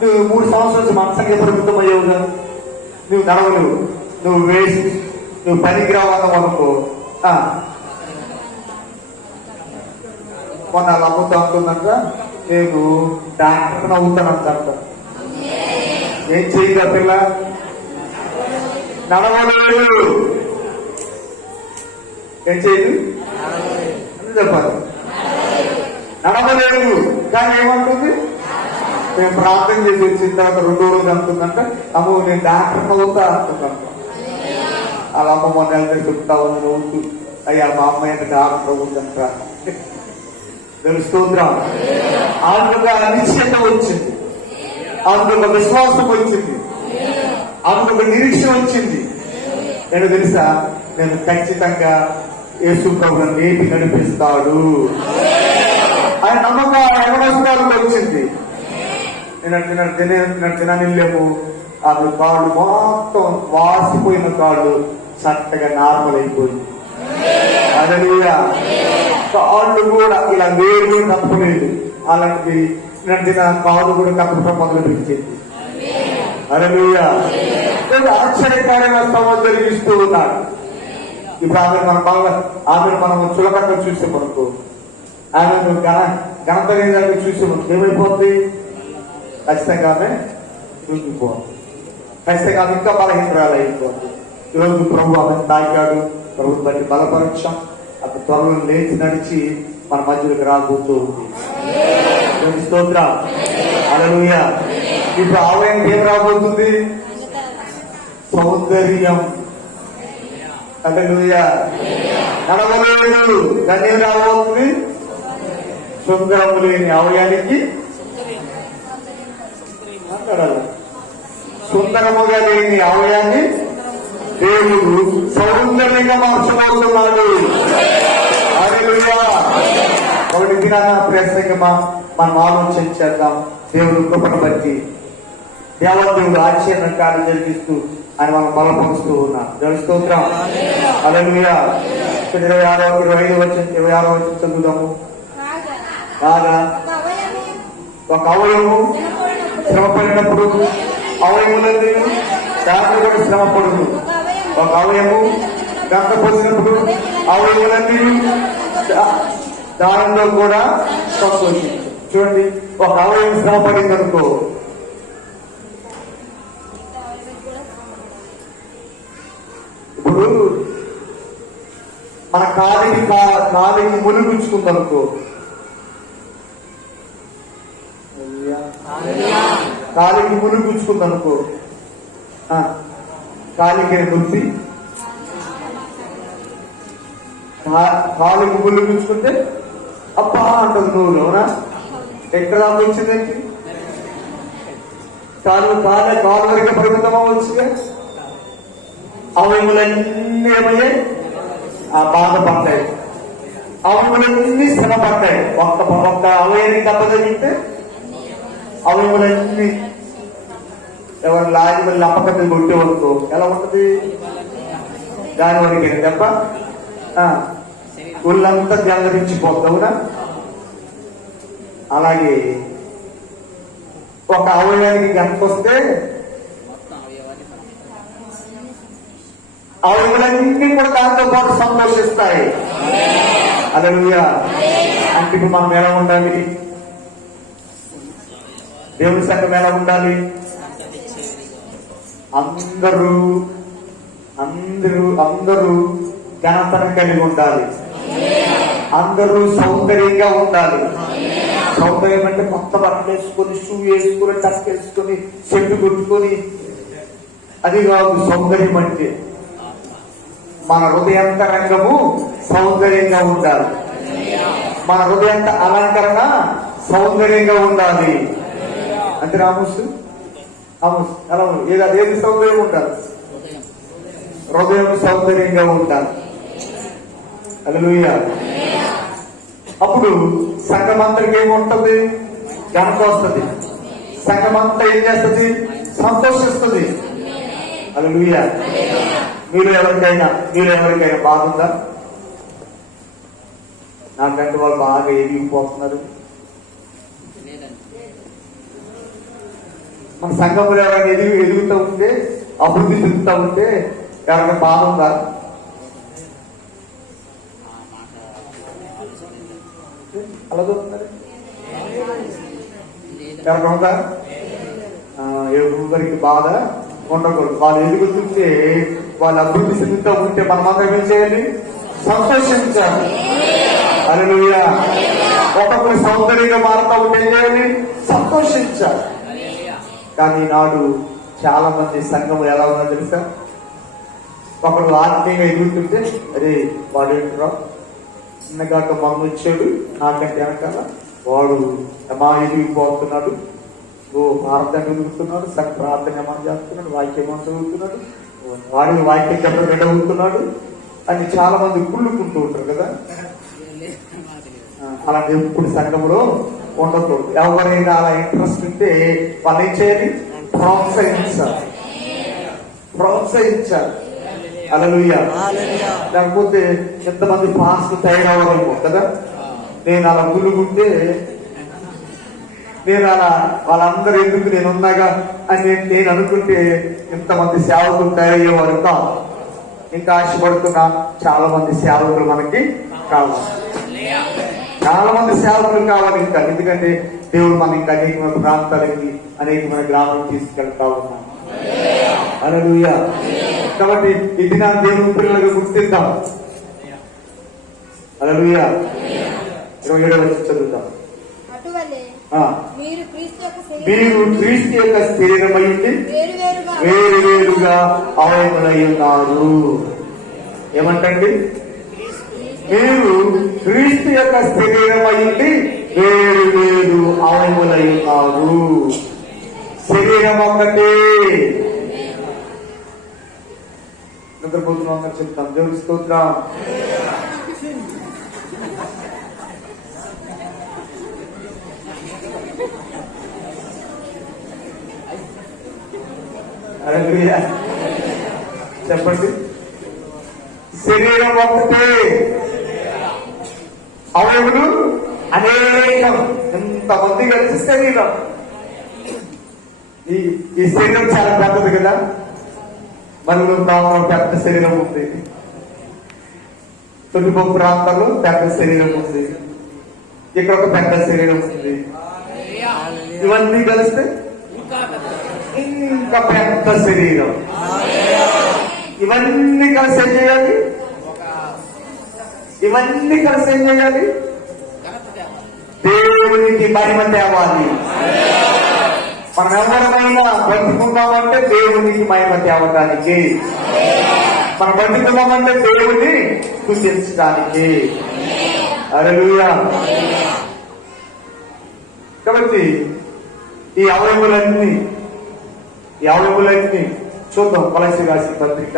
నువ్వు 3 సంవత్సరాల నుంచి మనసంగా పరిమితం అయ్యావుగా, నువ్వు నడవలేవు, నువ్వు వేస్ట్, నువ్వు పనికిరావన్నావు అనుకో. మొన్న అమ్ముతా అంటుందంట, నేను డాక్టర్ అవుతానంట. ఏం చేయగా పిల్ల? నడవలేదు. ఏం చేయదు అని చెప్పాలి. నడవలేదు, కానీ ఏమంటుంది? మేము ప్రార్థన చేసి వచ్చిన తర్వాత 2వ రోజు అంటుందంట, అమ్మో నేను డాక్టర్ అవుతా అంటుందంట. అలా అమ్మ మొన్న వెళ్తే చెప్తా ఉంది నవ్వుతూ, అయ్యా మా అమ్మాయి అంటే డాక్టర్ అవుతుందంట. స్తోత్రం. ఆమెకు నిశ్చయత వచ్చింది, ఆమెకు ఒక విశ్వాసం వచ్చింది, ఆమెకు ఒక నిరీక్షణ వచ్చింది. నేను తెలుసా, నేను ఖచ్చితంగా యేసు ప్రభువును లేపి నడిపిస్తాడు ఆయన నమ్మకం యవనస్తురాలకు వచ్చింది. తిననిలేము, ఆమె కాళ్ళు మొత్తం వాసిపోయిన కాళ్ళు చక్కగా నార్మల్ అయిపోయింది. హల్లెలూయా. కాళ్ళు కూడా ఇలా వేరు తప్పలేదు, అలాంటి తిన కాళ్ళు కూడా కప్పడం మొదలు పెట్టింది. హల్లెలూయా. ఆశ్చర్యకార్యస్తవం జరిగిస్తూ ఉన్నాడు. ఇప్పుడు ఆమెను మనం చులకట్ట చూసే మనకు, ఆమెను ఘనత లేదని చూసే మనకు ఏమైపోతుంది? ఖచ్చితంగా ఆమె దూకిపోవాలి, ఖచ్చితంగా ఆమె ఇంకా బలహీనరాలు అయిపోతుంది. ఈరోజు ప్రభు ఆమెను తాకాడు, ప్రభు బట్టి బలపరచం, అతను త్వరలో లేచి నడిచి మన మధ్యలోకి రాబోతూ ఉంది. స్తోత్రం. హల్లెలూయా. ఇప్పుడు ఆలయానికి ఏం రాబోతుంది? సౌందర్యం. హల్లెలూయా. నడవలేదు, దాన్ని ఏం రాబోతుంది? సుందరము లేని అవయానికి మాట్లాడాలి. సుందరముగా లేని అవయాన్ని దేవుడు సౌందర్యంగా మార్చబోతున్నాడు. హల్లెలూయా. కాబట్టి దినాన ప్రత్యేకంగా మనం ఆలోచన చేద్దాం. దేవుడు కృపను బట్టి దేవదేవుడు ఆశ్చర్య కార్యం జరిగిస్తూ ఆయన మనం బలపరుస్తూ ఉన్నాం. దేవుని స్తోత్రం. హల్లెలూయా. 25వ వచనం చదువుదాము. కాగా ఒక అవయవము శ్రమపడినప్పుడు అవయములన్నీ దాంట్లో కూడా శ్రమపడును. ఒక అవయము గంట పోసినప్పుడు అవయములన్నీ దానిలో కూడా సంతోషించు. చూడండి, ఒక అవయవం శ్రమ పడింది అనుకో, ఇప్పుడు మన కాలికి మునిగుచ్చుకుంది అనుకో, కాలికి మునిగుచ్చుకుంది అనుకో, కాలికి నొప్పి, కాలికి మునిగుచ్చుకుంటే అబ్బా అంటుంది నువ్వు. అవునా? ఎక్కడ దాకా వచ్చిందండి? కాలు వరకు పరిమితమా వచ్చిందా? అవయములన్నీ ఏమయ్యాయి? బాధపడ్డాయి. అవయములన్నీ శ్రమ పడ్డాయి. ఒక్క అవయానికి దెబ్బతగిలితే అవయములన్నీ ఎవరు లాగి మళ్ళీ అప్పకత్తి కొట్టేవనుకో ఎలా ఉంటుంది? దాని వరకు దెబ్బ ఒళ్ళంతా జంగరించిపోతావునా? అలాగే ఒక అవయవానికి గంట వస్తే అవయవాలన్నీ కూడా దాంతో పాటు సంతోషిస్తాయి. హల్లెలూయా. అంటే ఇప్పుడు మనం ఎలా ఉండాలి? దేవుని సంఘం ఎలా ఉండాలి? అందరూ అందరూ అందరూ ఘనతను కలిగి ఉండాలి. అందరూ సౌందర్యంగా ఉండాలి. సౌందర్యం అంటే కొత్త బట్టలు వేసుకొని, షూ వేసుకొని, టక్ వేసుకొని, చెట్టు కొట్టుకొని, అది కాదు సౌందర్యం అంటే. మన హృదయాంతరంగము సౌందర్యంగా ఉండాలి. మన హృదయంత అలంకరణ సౌందర్యంగా ఉండాలి. అంటే రామోస్ ఎలా ఏది సౌందర్యం ఉండాలి? హృదయం సౌందర్యంగా ఉండాలి. హల్లెలూయా. అప్పుడు సంఘమంతరికి ఏముంటది? ఘనత వస్తుంది. సంఘమంతా ఏం చేస్తుంది? సంతోషిస్తుంది. హల్లెలూయా. మీరు ఎవరికైనా బాధ ఉందా? నాకంటే వాళ్ళు బాగా ఎదిగిపోతున్నారు. మన సంఘంలో ఎవరైనా ఎదుగుతూ ఉంటే, అభివృద్ధి చెందుతూ ఉంటే ఎవరైనా బాధ ఉందా? అలా చూస్తున్నారు. ఎవరైనా ఉందా? ఎవరికి బాధ ఉండకూడదు. వాళ్ళు ఎదుగుతుంటే, వాళ్ళు అభివృద్ధి చెందుతూ ఉంటే మనమందరం ఏం చేయాలి? సంతోషించాలి. హల్లెలూయా. ఒక్కొక్కరు సౌందర్యంగా మారుతూ ఉంటే ఏం చేయాలి? సంతోషించాలి. కానీ నాడు చాలా మంది సంఘం ఎలా ఉందో తెలుసా? ఒకడు ఆత్మీయంగా ఎదుగుతుంటే, అరే వాడు ఏంట్రా చిన్నగాక మమ్మ వచ్చాడు, నాకంటే వెనకాల వాడు మా ఎదిగిపోతున్నాడు, ప్రార్థన ఎదుగుతున్నాడు, ప్రార్థన ఏమని చేస్తున్నాడు, వాక్యం ఏమని చదువుతున్నాడు, వాడిని వాక్యం చెప్పడం ఎడవుతున్నాడు అని చాలా మంది కుళ్ళుకుంటూ ఉంటారు కదా. అలాంటి ఎప్పుడు సంఘంలో ఉండకూడదు. ఎవరైనా అలా ఇంట్రెస్ట్ ఉంటే వాళ్ళు ఏం చేయాలి? ప్రోత్సహించాలి. హల్లెలూయా. లేకపోతే ఎంతమంది పాస్ట్ తయారవ్వలేమో కదా. నేను అలా గులుగుంటే, నేను అలా వాళ్ళందరూ ఎందుకు నేనున్నాగా అని నేను అనుకుంటే ఇంతమంది సేవకులు తయారయ్యేవారు కాదు. ఇంకా ఆశపడుతున్నా చాలా మంది సేవకులు మనకి కావాలి. చాలా మంది సేవకులు కావాలి ఇంకా. ఎందుకంటే దేవుడు మనం ఇంకా అనేకమైన ప్రాంతాలకి, అనేకమైన గ్రామాలకు తీసుకెళ్తా ఉన్నాం. హల్లెలూయా. కాబట్టి ఈ దినాన్ని దేవుని పిల్లలకు గుర్తిద్దాం. హల్లెలూయా. 27వ వచనం చదువుతాం. మీరు క్రీస్తు యొక్క శరీరమై ఉండి వేరువేరుగా అవయములై ఉన్నారు. ఏమంటండి? మీరు క్రీస్తు యొక్క శరీరమై ఉండి వేరు అవయములై ఉన్నారు. శరీరం ఒకటే. నిద్రపోతున్నాం చెప్తాం. దేవుని స్తోత్రం. హల్లెలూయా. చెప్పండి. శరీరం ఒక్కటే, అవయవులు అనేకం. ఎంతమంది కలిసి శరీరం. ఈ శరీరం చాలా పెద్దది కదా. మనలో పెద్ద శరీరం ఉంది, తొలిపొప్పు ప్రాంతాల్లో పెద్ద శరీరం ఉంది, ఇక్కడ ఒక పెద్ద శరీరం ఉంది. ఇవన్నీ కలిస్తే ఇంకా పెద్ద శరీరం. ఇవన్నీ కలిసి ఏం చేయాలి? ఇవన్నీ కలిసి ఏం చేయాలి? దేవునికి మహిమ తేవాలి. మనం ఎవరైనా బతుకున్నామంటే దేవునికి మహిమ తేవటానికి, మనం బతుకున్నామంటే దేవుని స్తుతించడానికి. హల్లెలూయా. కాబట్టి ఈ అవయవులన్నీ చూద్దాం. కొలస్సీ రాసిన పత్రిక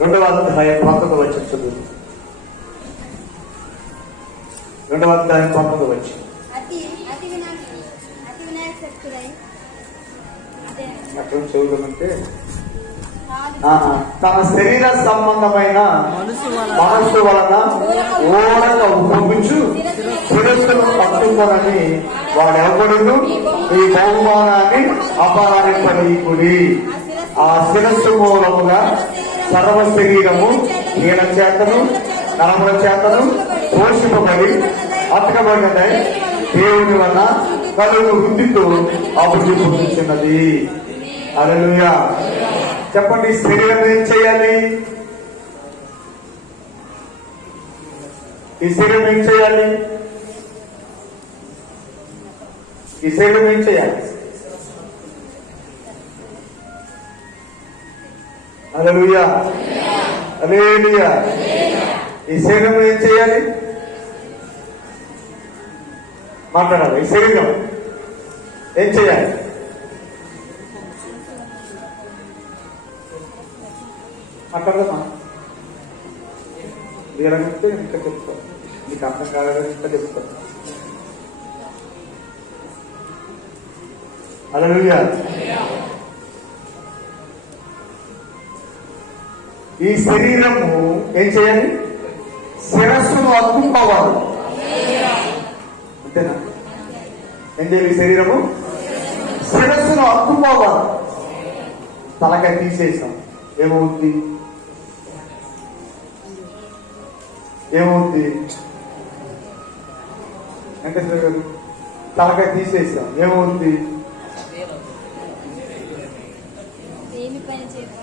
2వ అధ్యాయం 19వ వచనం చదువు. 2వ అధ్యాయం 19వ వచనం. అక్కడ చదువుకుంటే తన శరీర సంబంధమైన మనస్సు వలన ఓడక ఉపయోగించు శిరస్సును పట్టుకోనని వాడెవడును ఈ బహుమానాన్ని అపహరింపనీకుడి. ఆ శిరస్సు మూలముగా సర్వ శరీరము నీళ్ళ చేతను నరముల చేతను పోషింపబడి అతకబడినదై దేవుని వల్ల కలుగు వృద్ధితో అభివృద్ధి పొందుతున్నది. హల్లెలూయా. చెప్పండి. శరీరం ఏం చేయాలి? ఈ శరీరం ఏం చేయాలి? ఈ శరీరం ఏం చేయాలి? హల్లెలూయా. హల్లెలూయా. ఈ శరీరం ఏం చేయాలి? మాట్లాడాలి. ఈ శరీరం ఏం చేయాలి? మాట్లాడదామా? వీరంటే ఇంకా చెప్తాను, మీకు అర్థం కాదని ఇంకా చెప్తాను. హల్లెలూయా. ఈ శరీరము ఏం చేయాలి? శిరస్సును అతుక్కోవాలి. అంతేనా? ఏం చేయాలి? ఈ శరీరము శిరస్సును అతుక్కోవాలి. తలకాయ తీసేసాం, ఏమవుద్ది? వెంకటేశ్వర గారు, తలకాయ తీసేసాం, ఏమవుద్ది?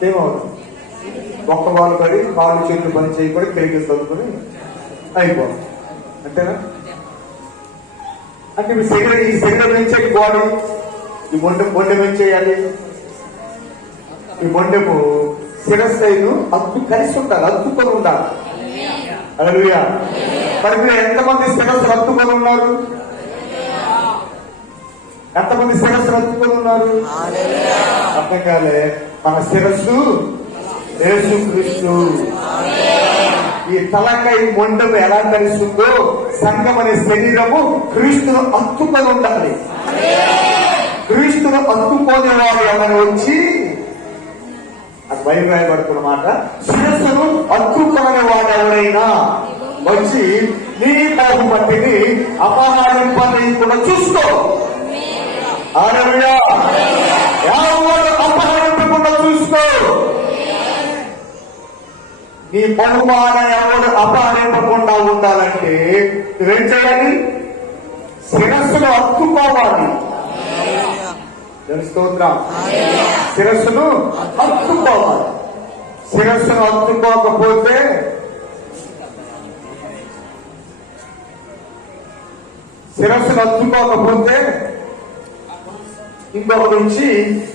ఏమవుతుంది? ఒక్క వాళ్ళు పడి కాళ్ళు చేతులు పని చేయబడి పెరిగి చదువుకుని అయిపోవాలి. అంతేనా? అంటే ఈ శరీరం ఏం చేయాలి? బాడీ ఈ మొండెం ఏం చేయాలి? ఈ మొండెము శిరస్సు కలిసి ఉండాలి, అద్దుకొని ఉండాలి. హల్లెలూయా. మరి మీరు ఎంతమంది శిరస్సు అద్దుకొని ఉన్నారు? ఎంతమంది శిరస్సు అద్దుకొని ఉన్నారు? అర్థం కాలే. మన శిరస్సు యేసుక్రీస్తు. ఈ తలకాయ మొండెము ఎలా కలిసిందో సంఘం అనే శరీరము క్రీస్తును అత్తుకొని ఉండాలి. క్రీస్తును అత్తుకోని వారు ఎవరు వచ్చి, అది బయట రాయబడుతున్నమాట, శిరస్సును అత్తుకోని వాడు ఎవరైనా వచ్చి నీ బహుమతిని అపహరింపనీయకుండా చూసుకో. హల్లెలూయా. ఎవరు అపహరింపకుండా చూసుకో. నీ బహుమానం ఎవరు అపహరింపకుండా ఉండాలంటే నువ్వేం చేయాలి? శిరస్సును అత్తుకోవాలి. స్తోత్రం. శిరస్సును అత్తుకోవాలి. శిరస్సును అత్తుకోకపోతే ఇంకొక నుంచి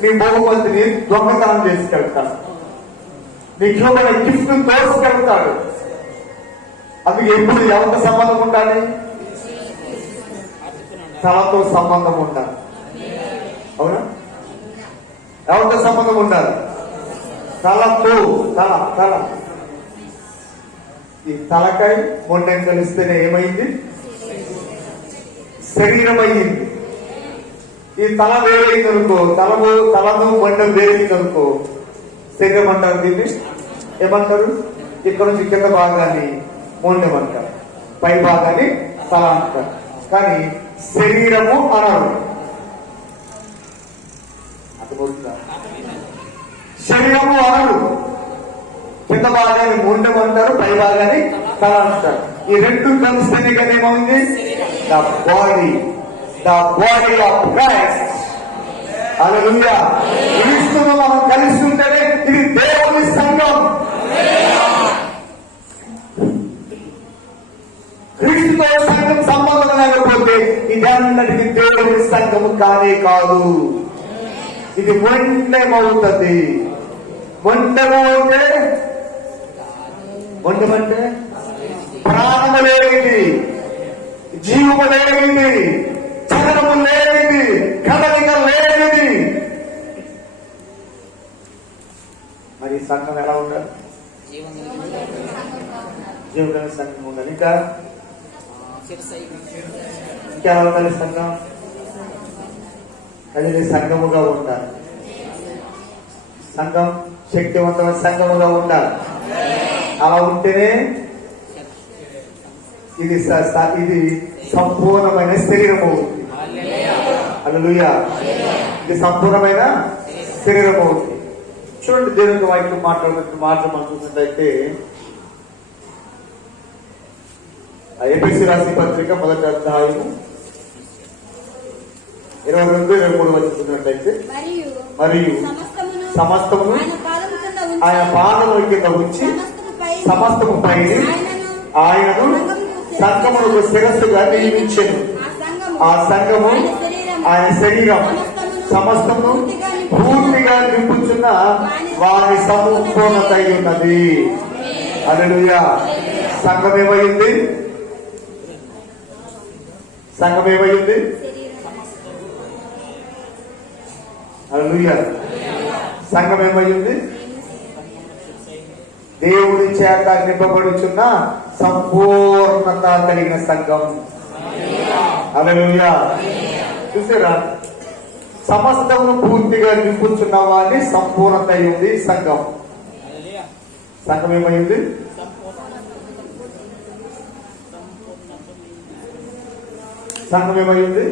నీ బహుమతిని దొంగతనం చేసుకెళ్తాడు. నీకు ఇవ్వబడిన గిఫ్ట్ తోసుకెళ్తాడు. అందుకే ఎప్పుడు ఎవరితో సంబంధం ఉండాలి? తలతో సంబంధం ఉండాలి. అవునా? ఎవరితో సంబంధం ఉండాలి? తలతో తల తల ఈ తలకాయ మొండెం కలిస్తేనే ఏమైంది? శరీరం అయ్యింది. ఈ తల వేరైంది అనుకో, తలను మొండెం వేరైంది అనుకో, శరీరం అంటారు. దీన్ని ఏమంటారు? ఇక్కడ నుంచి కింద భాగాన్ని మొండెం అంటారు, పై భాగాన్ని తల అంటారు. కానీ శరీరము అనరు. అర్థమవుతుందా? శరీరము అనరు. కింద భాగాన్ని మొండెం అంటారు, పై భాగాన్ని తల అంటారు. ఈ రెండు కలిస్తేనే కదా ఏమైంది? The body of Christ. Hallelujah. క్రీస్తును మనం కలిసి ఉంటేనే ఇది దేవుని సంఘం. క్రీస్తుతో సంఘం సంబంధం లేకపోతే ఇదన్నటికి దేవుని సంఘము కానే కాదు. ఇది మొండెమవుతుంది. మొండెము అంటే మొండెమంటే ప్రాణము లేనిది, జీవము లేనిది, చలనము లేనిది, కదలిక లేనిది. మరి సంఘం ఎలా ఉండాలి? జీవగల సంఘం ఉండాలి. ఇంకెలా ఉండాలి సంఘం? అది సంఘముగా ఉండాలి. సంఘం శక్తివంతమైన సంఘముగా ఉండాలి. అలా ఉంటేనే ఇది సంపూర్ణమైన శరీరం అవుతుంది. హల్లెలూయా. ఇది సంపూర్ణమైన శరీరం అవుతుంది. చూడండి, దేవునికి వాక్యం మాట్లాడుతున్న మాట మనం చూసినట్లయితే ఎఫెసీ రాసిన పత్రిక 1వ అధ్యాయము 22-23 వచ్చినట్లయితే, మరియు సమస్తమును ఆయన పాదముల కింద ఉంచి సమస్తము పై ఆయనను సంఘమునకు శిరస్సుగా నియమించెను. ఆ సంఘము ఆయన శరీరం సమస్తము పూర్తిగా నింపుచున్న వారి సంపూర్ణత అయి ఉన్నది. హల్లెలూయా. సంఘం ఏమైంది? హల్లెలూయా. సంఘం ఏమైంది? దేవుని చేత నింపబడుచున్న సంపూర్ణత కలిగిన సంఘం. హల్లెలూయా. చూసారా? సమస్తమును పూర్తిగా నింపుచున్న వారిని సంపూర్ణత అయింది సంఘం. సంఘం ఏమైంది? సంఘం ఏమైంది?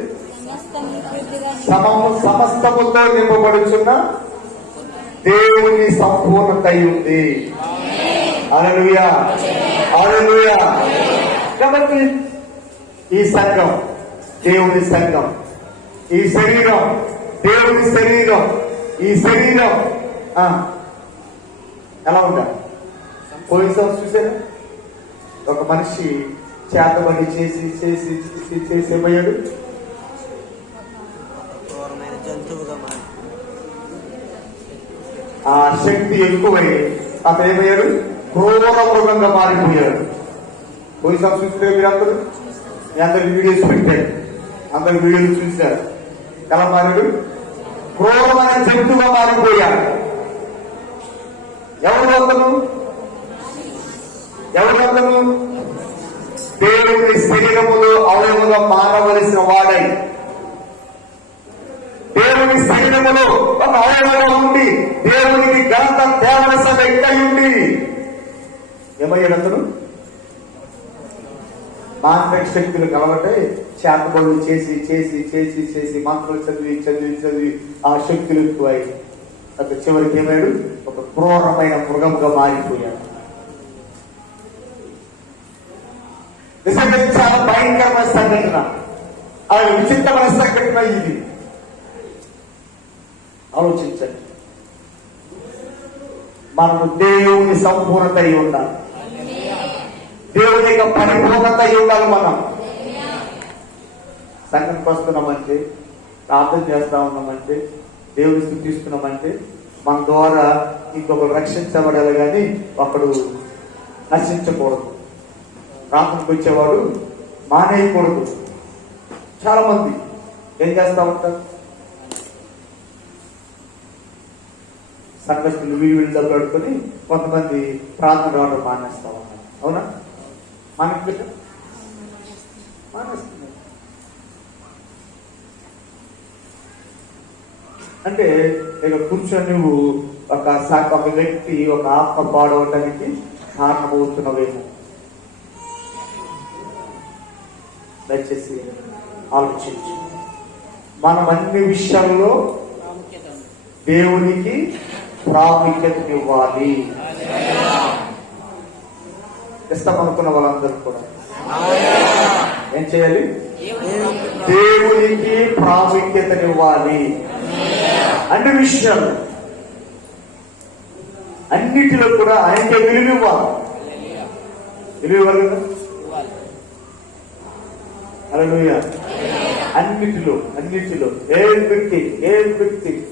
సమస్తముతో నింపబడుచున్న దేవుని సంపూర్ణత అయింది. హల్లెలూయా. హల్లెలూయా. కాబట్టి ఈ సంఘం దేవుని సంఘం, ఈ శరీరం దేవుని శరీరం. ఈ శరీరం ఎలా ఉండాలి? పోయిన సంవత్సరం చూసారా? ఒక మనిషి చేతబడి చేసి చేసి చేసి చేసి ఏమయ్యాడు? ఆ శక్తి ఎక్కువై అతను ఏమయ్యాడు? క్రూర మృగంగా మారిపోయాడు. పోయి చూస్తే మీరందరూ మీ అందరు వీడియోస్ పెట్టారు, అందరు వీడియోలు చూశారు. ఎలా మారాడు? క్రూరమైన జంతువుగా మారిపోయాడు. ఎవరు దేవుని శరీరములో అవయముగా మారవలసిన వాడై, దేవుని శరీరములో ఒక అవయవంగా ఉండి దేవునికి ఘనత తేవలసిన వ్యక్తి అయి ఉండి ఏమయ్యాడు? అతను మాంత్రిక శక్తులు కలవటే చేతబడులు చేసి చేసి చేసి చేసి మంత్రులు చదివి చదివి చదివి ఆ శక్తులు ఎక్కువై అతను చివరికి ఏమయ్యాడు? ఒక క్రూరమైన మృగముగా మారిపోయాడు. నిజంగా చాలా భయంకరమైన సంఘటన, అది విచిత్రమైన సంఘటన. ఇది ఆలోచించండి. మనము దేవుని సంపూర్ణత అయి ఉండాలి, దేవుని యొక్క పరిపూర్ణత అయి ఉండాలి. మనం సంఘంకి వస్తున్నామంటే, ప్రార్థన చేస్తా ఉన్నామంటే, దేవుని స్తుతిస్తున్నామంటే మన ద్వారా ఇంకొకరు రక్షించబడాలి, కానీ ఒకడు నశించకూడదు. ప్రార్థనకు వచ్చేవాడు మానేయకూడదు. చాలా మంది ఏం చేస్తా ఉంటారు? సంఘస్థులు వీళ్ళు డబ్బులు అడుకొని కొంతమంది ప్రార్థన రావడం మానేస్తా ఉన్నారు. అవునా? మానేస్తున్నారు. అంటే ఇక కూర్చొని నువ్వు ఒక వ్యక్తి ఒక ఆత్మ పాడవడానికి కారణమవుతున్నవేమో. దయచేసి ఆలోచించు. మనం అన్ని విషయాల్లో దేవునికి ప్రాముఖ్యతనివ్వాలి. ఇష్టం అనుకున్న వాళ్ళందరూ కూడా ఏం చేయాలి? దేవునికి ప్రాముఖ్యతనివ్వాలి. అన్ని విషయాలు అన్నిటిలో కూడా ఆయనకే విలువివ్వాలి. విలువివ్వాలి కదా. హల్లెలూయా. అన్నిటిలో ఏ వ్యక్తి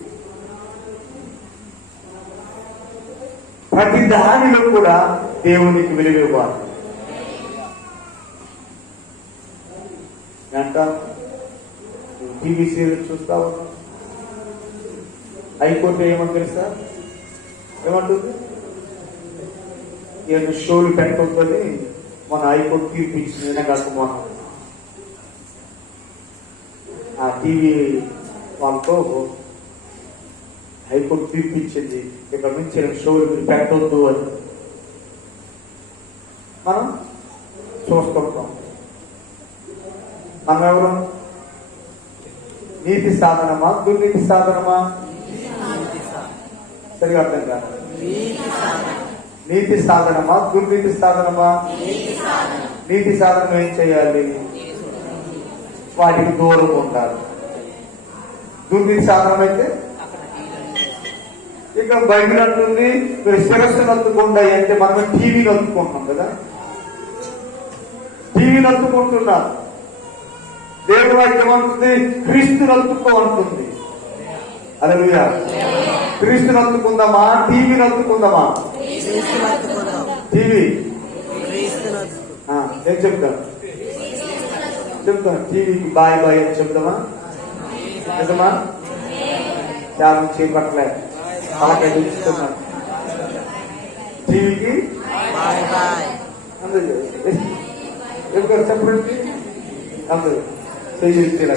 ప్రతి దానిలో కూడా దేవునికి విలువివ్వాలి. అంట టీవీ సీరియల్ చూస్తా ఉన్నాం. హైకోర్టు ఏమని తెలుసా? ఏమంటుంది? ఈ షోలు పెట్టొద్దని మన హైకోర్టు తీర్పు ఇచ్చింది. కాక మనం ఆ టీవీ వాళ్ళతో హైకోర్టు తీర్పు ఇచ్చింది, ఇక్కడ నుంచి షోలు మీరు పెట్టొద్దు అని. మనం చూస్తుంటాం. మనం ఎవరు? నీతి సాధనమా దుర్నీతి సాధనమా? సరిగా అర్థం కాదు. నీతి సాధనమా దుర్నీతి సాధనమా? నీతి సాధనం ఏం చేయాలి? వాటికి దూరం ఉండాలి. దుర్నీతి సాధనం అయితే ఇక బైబిల్ అంటుంది మీరు శిరస్సు నొత్తుకుంటాయి అంటే మనం టీవీ నొత్తుకుంటున్నాం కదా. టీవీ నొత్తుకుంటున్నారు. దేవుడు వాక్యం అంటుంది క్రీస్తు నొత్తుకో అంటుంది. హల్లెలూయా. క్రీస్తు నొత్తుకుందామా టీవీ నొత్తుకుందామా? టీవీ. నేను చెప్తాను టీవీకి బాయ్ బాయ్ అని చెప్తామా? నిజమా? చాలా చేపట్టలేదు అలాగే చూస్తున్నాను. టీవీకి చెప్పండి. అందరూ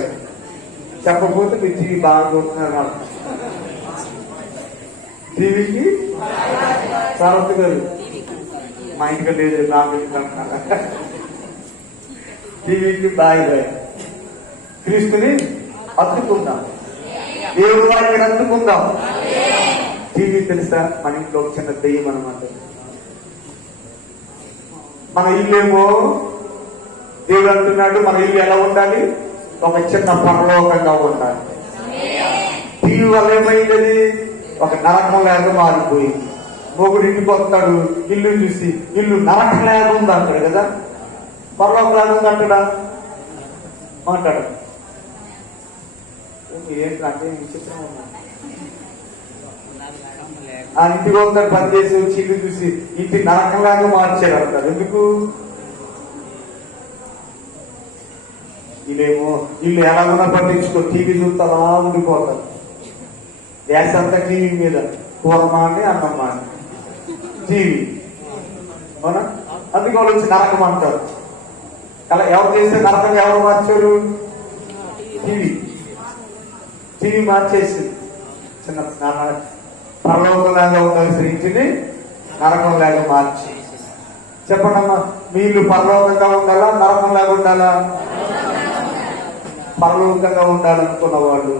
చెప్పకపోతే మీరు టీవీ బాగా చూస్తున్నారు. టీవీకి సారథి గారు మా ఇంటికి లేదు నాకు టీవీకి బాయ్ బాయ్. క్రీస్తుని అత్తుకుందాం. దేవుడు వారిని అందుకుందాం. టీవీ తెలుసా? మన ఇంట్లో ఒక చిన్న దెయ్యం అనమాట. మన ఇల్లేమో దేవుడు అంటున్నాడు మన ఇల్లు ఎలా ఉండాలి? ఒక చిన్న పరలోకంగా ఉండాలి. టీవీ వల్ల ఏమైంది? ఒక నరకం లేక మారిపోయింది. మొగుడు ఇంటికి వస్తాడు, ఇల్లు చూసి ఇల్లు నరకం లేక ఉంది అంటాడు కదా. పరలోకం లేక ఉంది అంటాడా? అంటాడు. ఏంటంటే విచిత్రం ఉన్నా. ఆ ఇంటికి వస్తాడు, పని చేసి వచ్చి ఇల్లు చూసి ఇంటి నరకం లేక మార్చాడు అంటాడు. ఎందుకు? ఇదేమో ఇల్లు ఎలాగైనా పట్టించుకో, టీవీ చూస్తా అలా ఉండిపోతారు. గ్యాస్ అంతా టీవీ మీద, కూర మాని అన్నం మాని టీవీ. అవునా? అందుకే వాళ్ళు వచ్చి నరకం అంటారు. అలా ఎవరు చేస్తే నరకం ఎవరు మార్చారు? టీవీ. టీవీ మార్చేసి చిన్న పరలోకంలాగా ఉండాల్సిన ఇంటిని నరకం లాగా మార్చి. చెప్పండి అమ్మా, మీ ఇల్లు పరలోకంగా ఉండాలా నరకంలాగా ఉండాలా? పరలోకంగా ఉండాలనుకున్న వాళ్ళు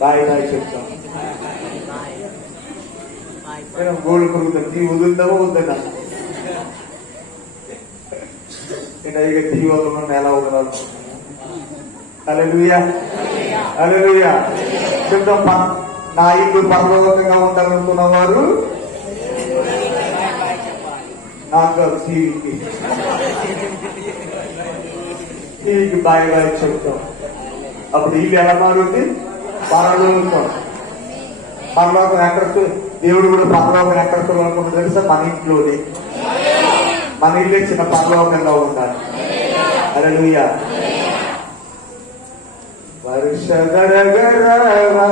బాయ్ బాయ్ చెప్తాం. గోళ్ళు కొడుకుతాం. టీ వదులుతామో వద్దా? నేను ఇక టీ వదలను ఎలా వదలాలి? హల్లెలూయా. హల్లెలూయా. చెప్తాం. నా ఇల్లు పరలోకంగా ఉండాలనుకున్న వారు నాకు టీవీకి బాయ్ బాయ్ చెప్తాం. అప్పుడు ఇల్లు ఎలా మారుంది? పరలోకం. పరలోకం ఎక్కడికి? దేవుడు కూడా పరలోకం ఎక్కడికి అనుకుంటుంది తెలుసా? మన ఇంట్లోనే. మన ఇల్లే చిన్న పరలోకంగా ఉండాలి. హల్లెలూయా. వర్ష గరగరవన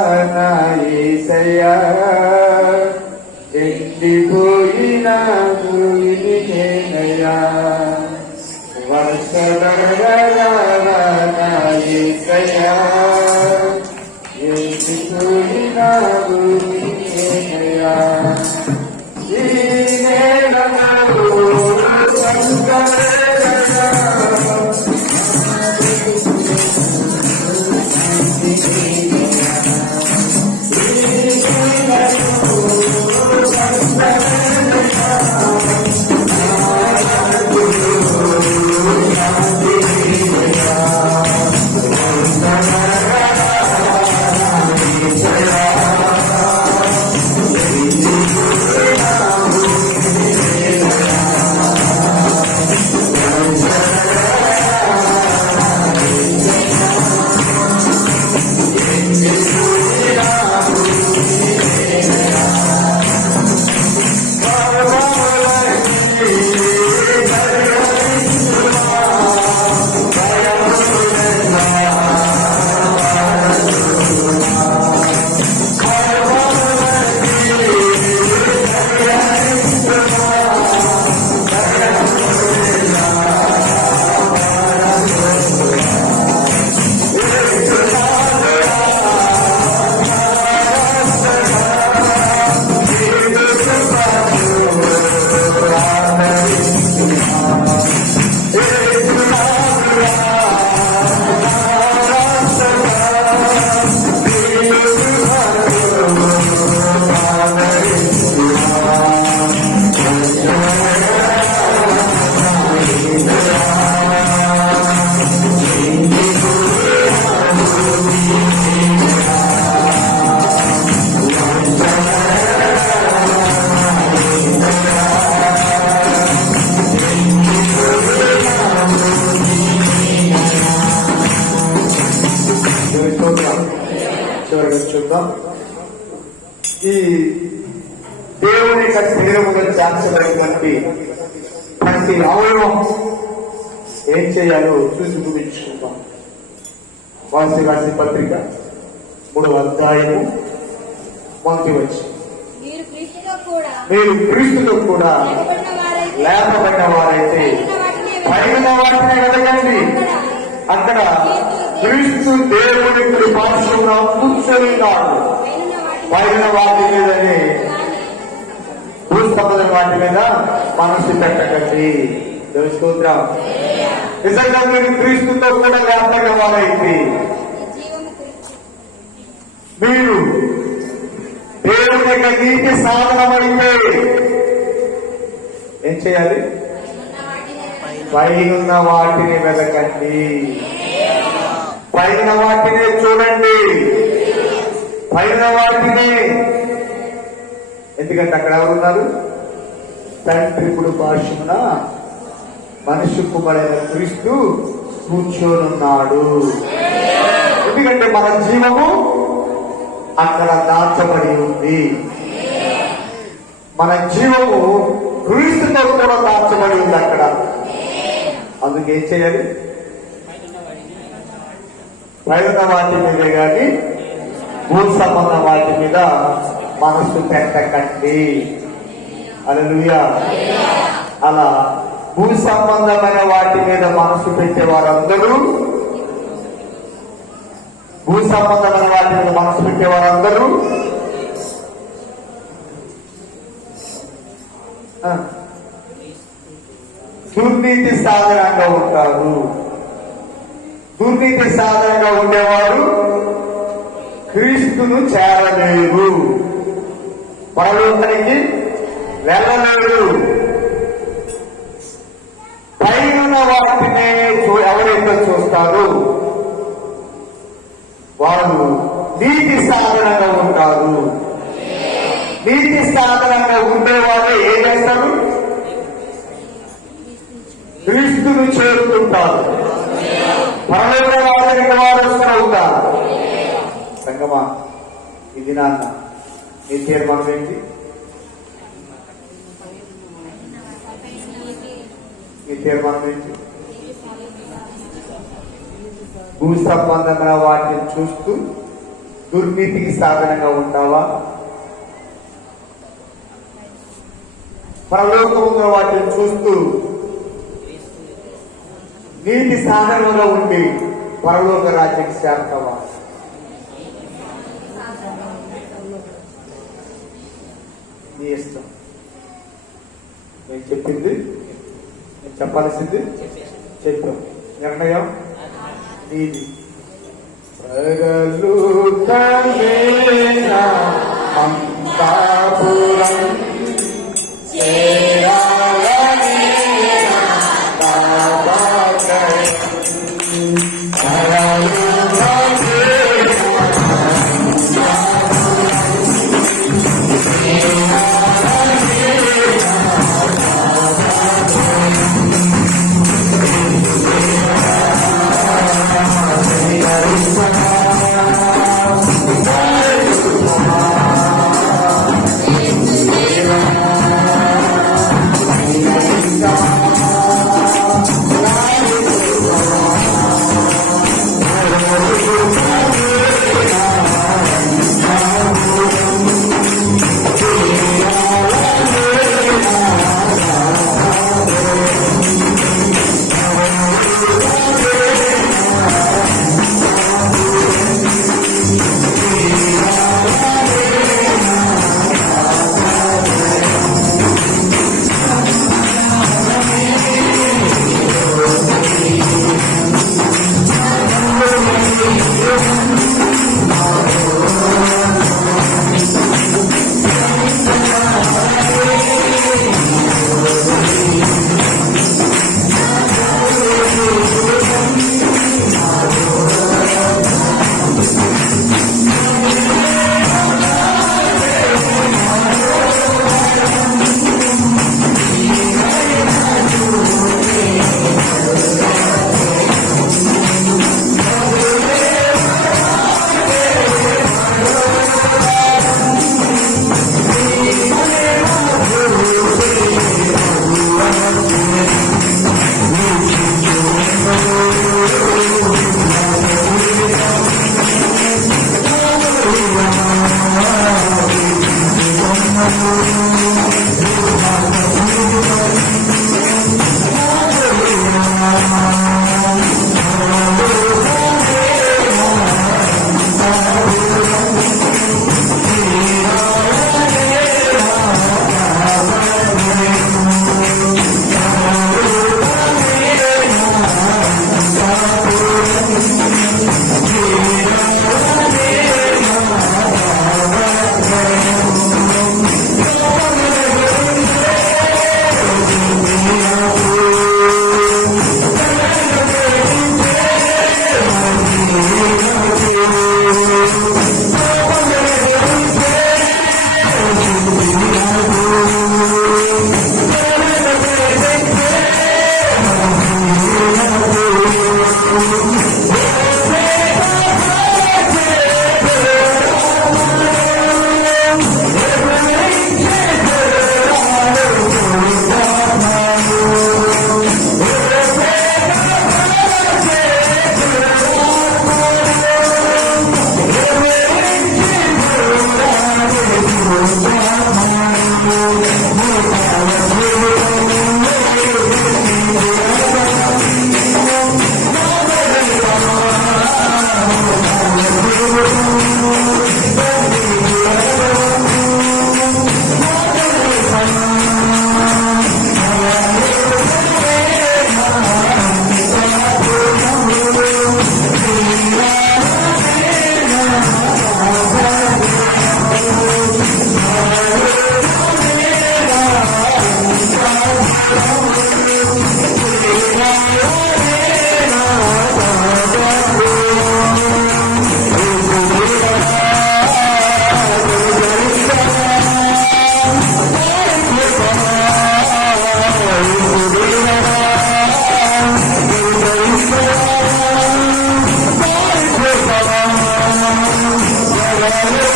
చూద్దాం. ఈ దేవుని యొక్క శరీరముగా చేర్చబడినటువంటి ప్రతి అవయవం ఏం చేయాలో చూసి చూపించుకుందాం. వాసి రాసి పత్రిక 3వ అధ్యాయము 1 వచ్చి మీరు క్రీస్తుతో కూడా లేపబడిన వారైతే పైన వాటిని వెతకండి, అక్కడ క్రీస్తు దేవుని కృపాక్షంలో కూర్చొని కాదు పైన వాటి మీదనే భూస్థపద వాటి మీద మనసు పెట్టకండి. స్తోత్రం. నిజంగా మీరు క్రీస్తుతో కూడా లేపబడిన వారైతే మీరు దేవుని యొక్క నీతి సాధనమైతే ఏం చేయాలి? పైన వాటిని వెతకండి, పైన వాటినే చూడండి, పైన వాటినే. ఎందుకంటే అక్కడ ఎవరున్నారు? తండ్రి ఇప్పుడు భాషమున మనిషి కుమారుడైన క్రీస్తు కూర్చోనున్నాడు. ఎందుకంటే మన జీవము అక్కడ దాచబడి ఉంది. మన జీవము క్రీస్తుతో కూడా దాచబడి ఉంది అక్కడ. అందుకేం చేయాలి? పైన వాటి మీద కానీ భూ సంబంధ వాటి మీద మనసు పెట్టకండి. హల్లెలూయా. అలా భూ సంబంధమైన వాటి మీద మనసు పెట్టే వారందరూ, భూ సంబంధమైన వాటి మీద మనసు పెట్టే వారందరూ దుర్నీతి సాధనంగా ఉంటారు. దుర్నీతి సాధనంగా ఉండేవారు క్రీస్తును చేరలేరు, పరలోకానికి వెళ్ళలేరు. పైన వాటినే ఎవరైతే చూస్తారో వారు నీతి సాధనంగా ఉంటారు. నీతి సాధనంగా ఉండేవారు ఏం చేస్తారు? క్రీస్తును చేరుకుంటారు, పరలోక వారికి వారసులు అవుతారు. సంగమా, ఇది నాన్న నీ తీర్మానం ఏంటి? నీ తీర్మానం ఏంటి? భూ సంబంధమైన వాటిని చూస్తూ దుర్నీతికి సాధనంగా ఉంటావా? పరలోకమున్న వాటిని చూస్తూ నీతి సాధనలో ఉండి పరలోక రాజ్యం చేస్తావా? నీ ఇష్టం. నేను చెప్పింది, నేను చెప్పాల్సింది చెప్పాం. నిర్ణయం నీది. ప్రగలు అంతాపురం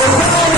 Hallelujah.